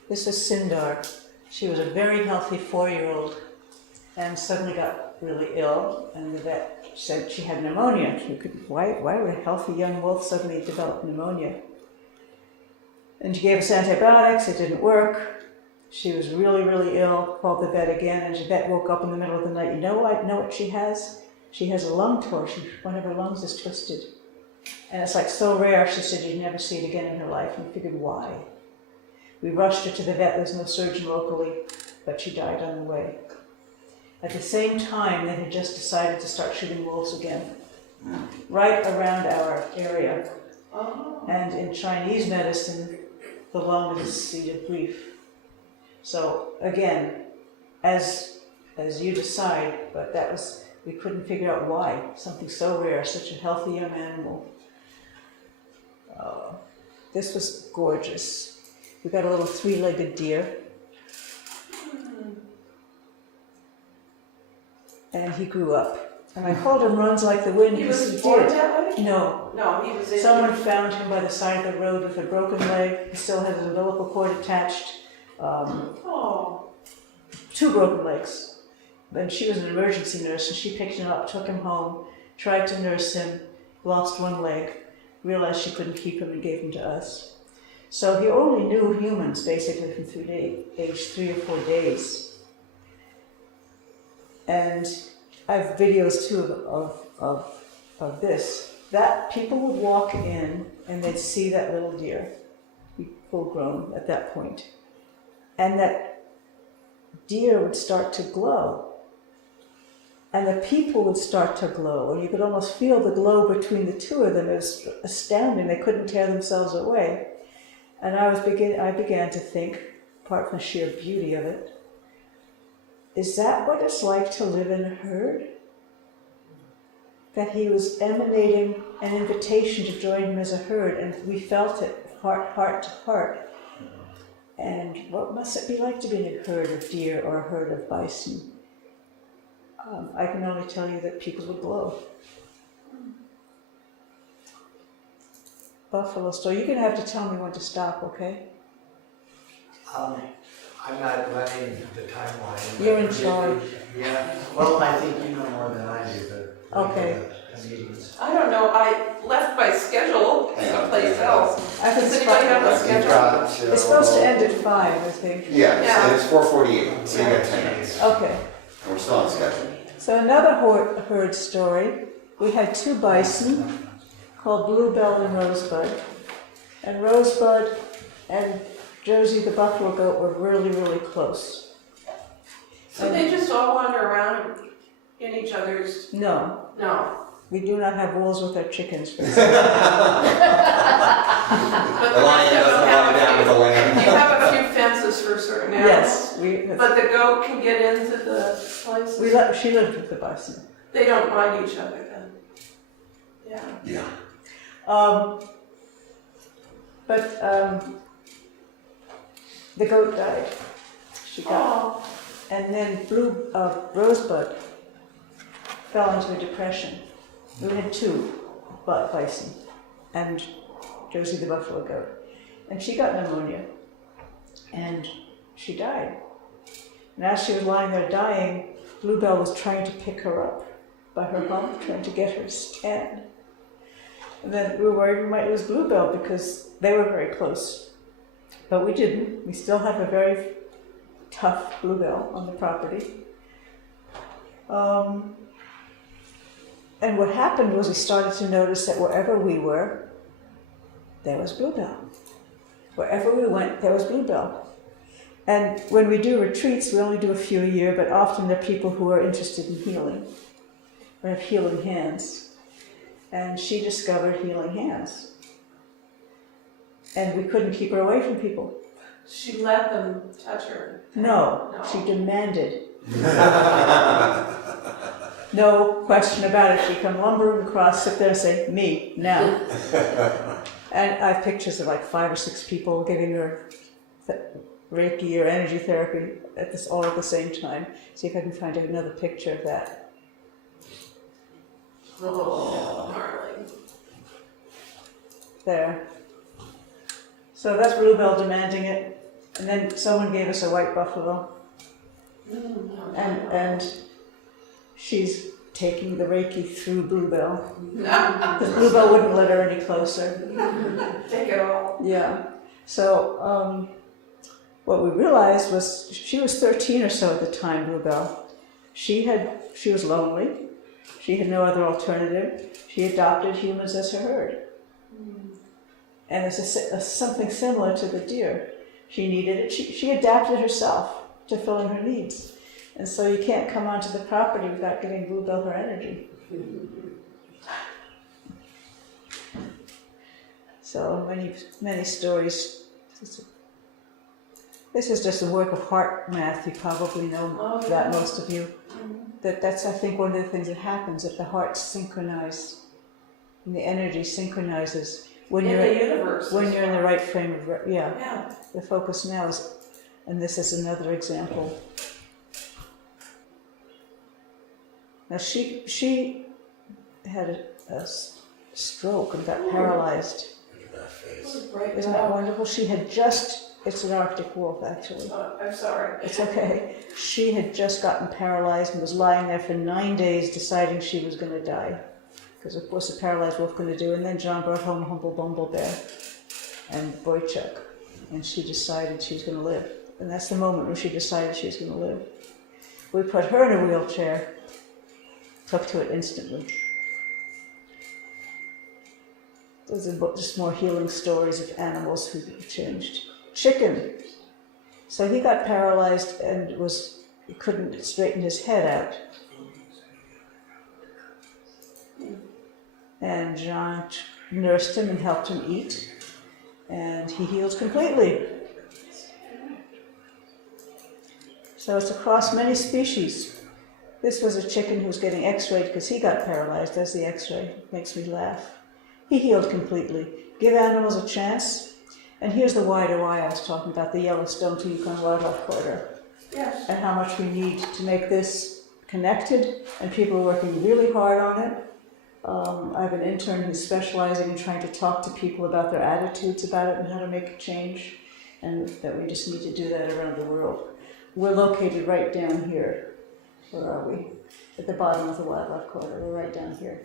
This was Sindar. She was a very healthy 4-year-old and suddenly got really ill, and the vet said she had pneumonia. Why would a healthy young wolf suddenly develop pneumonia? And she gave us antibiotics, it didn't work. She was really, really ill, called the vet again, and the vet woke up in the middle of the night. You know what she has? She has a lung torsion. One of her lungs is twisted. And it's like so rare, she said you'd never see it again in her life. And we figured, why? We rushed her to the vet, there's no surgeon locally, but she died on the way. At the same time, they had just decided to start shooting wolves again, right around our area. Oh. And in Chinese medicine, the lung is a seat of grief. So again, as you decide, but we couldn't figure out why. Something so rare, such a healthy young animal. This was gorgeous. We got a little 3-legged deer. And he grew up. And I called him Runs Like the Wind He because was he born did. that way? No. No, he was in. Someone found him by the side of the road with a broken leg. He still had his umbilical cord attached. Oh. 2 broken legs. And she was an emergency nurse, and she picked him up, took him home, tried to nurse him, lost 1 leg, realized she couldn't keep him and gave him to us. So he only knew humans basically from age 3 or 4 days. And I have videos too of this. That people would walk in and they'd see that little deer, full grown at that point, and that deer would start to glow. And the people would start to glow, and you could almost feel the glow between the 2 of them. It was astounding. They couldn't tear themselves away. And I began to think, apart from the sheer beauty of it, is that what it's like to live in a herd? That he was emanating an invitation to join him as a herd, and we felt it heart to heart. And what must it be like to be in a herd of deer or a herd of bison? I can only tell you that people would glow. Buffalo story. You're going to have to tell me when to stop, okay? I'm not running the timeline. You're in charge. Yeah, well, I think you know more than I do, but. Okay. The meetings. I don't know, I left my schedule someplace else. I can Does anybody have a schedule? It's supposed to end at 5, I think. Yeah, Yeah. it's 4:48, so you got 10 minutes. Okay. We're still on schedule. So another herd story. We had 2 bison called Bluebell and Rosebud. And Rosebud and Josie the buffalo goat were really, really close. So they just all wander around in each other's, No, no. we do not have wolves with our chickens. But The lion doesn't lie down with the lamb. You have a few fences for certain animals. Yes, But the goat can get into the places. she lived with the bison. They don't mind each other then. Yeah. Yeah. But the goat died. She got, Oh. and then Rosebud fell into a depression. We had 2 bison and Josie the buffalo goat, and she got pneumonia, and she died. And as she was lying there dying, Bluebell was trying to pick her up by her hump, trying to get her to stand. And then we were worried we might lose Bluebell because they were very close. But we didn't. We still have a very tough Bluebell on the property. And what happened was we started to notice that wherever we were, there was Bluebell. Wherever we went, there was Bluebell. And when we do retreats, we only do a few a year, but often they're people who are interested in healing, or have healing hands. And she discovered healing hands. And we couldn't keep her away from people. She let them touch her. No, No. she demanded. No question about it. She'd come lumbering across, sit there and say, me, now. And I have pictures of like 5 or 6 people giving her Reiki or energy therapy all at the same time. See if I can find another picture of that. Oh, darling. There. So that's Bluebell demanding it. And then someone gave us a white buffalo. And she's taking the Reiki through Bluebell. Because Bluebell wouldn't let her any closer. Take it all. Yeah. So what we realized was she was 13 or so at the time, Bluebell. She was lonely. She had no other alternative. She adopted humans as her herd. And it's something similar to the deer. She needed it. She adapted herself to filling her needs. And so you can't come onto the property without giving Bluebell her energy. So many stories. This is just a work of heart math. You probably know that, most of you. That's, I think, one of the things that happens, that the hearts synchronize and the energy synchronizes when In you're the universe. when you're in the right frame of Yeah. The focus now is, and this is another example. Now she had a stroke and got paralyzed. Isn't that wonderful? She had just, it's an Arctic wolf actually. I'm sorry. It's okay. She had just gotten paralyzed and was lying there for 9 days deciding she was going to die. Because of course a paralyzed wolf going to do. And then John brought home Humble Bumble Bear and Boychuk. And she decided she was going to live. And that's the moment when she decided she was going to live. We put her in a wheelchair, took to it instantly. Those are just more healing stories of animals who changed. Chicken. So he got paralyzed and he couldn't straighten his head out. And John nursed him and helped him eat. And he healed completely. So it's across many species. This was a chicken who was getting x-rayed because he got paralyzed. There's the x-ray. Makes me laugh. He healed completely. Give animals a chance. And here's the why do I was talking about, the Yellowstone to Yukon Wildlife Corridor. Yes. And how much we need to make this connected, and people are working really hard on it. I have an intern who's specializing in trying to talk to people about their attitudes about it and how to make a change, and that we just need to do that around the world. We're located right down here. Where are we? At the bottom of the wildlife corridor. We're right down here.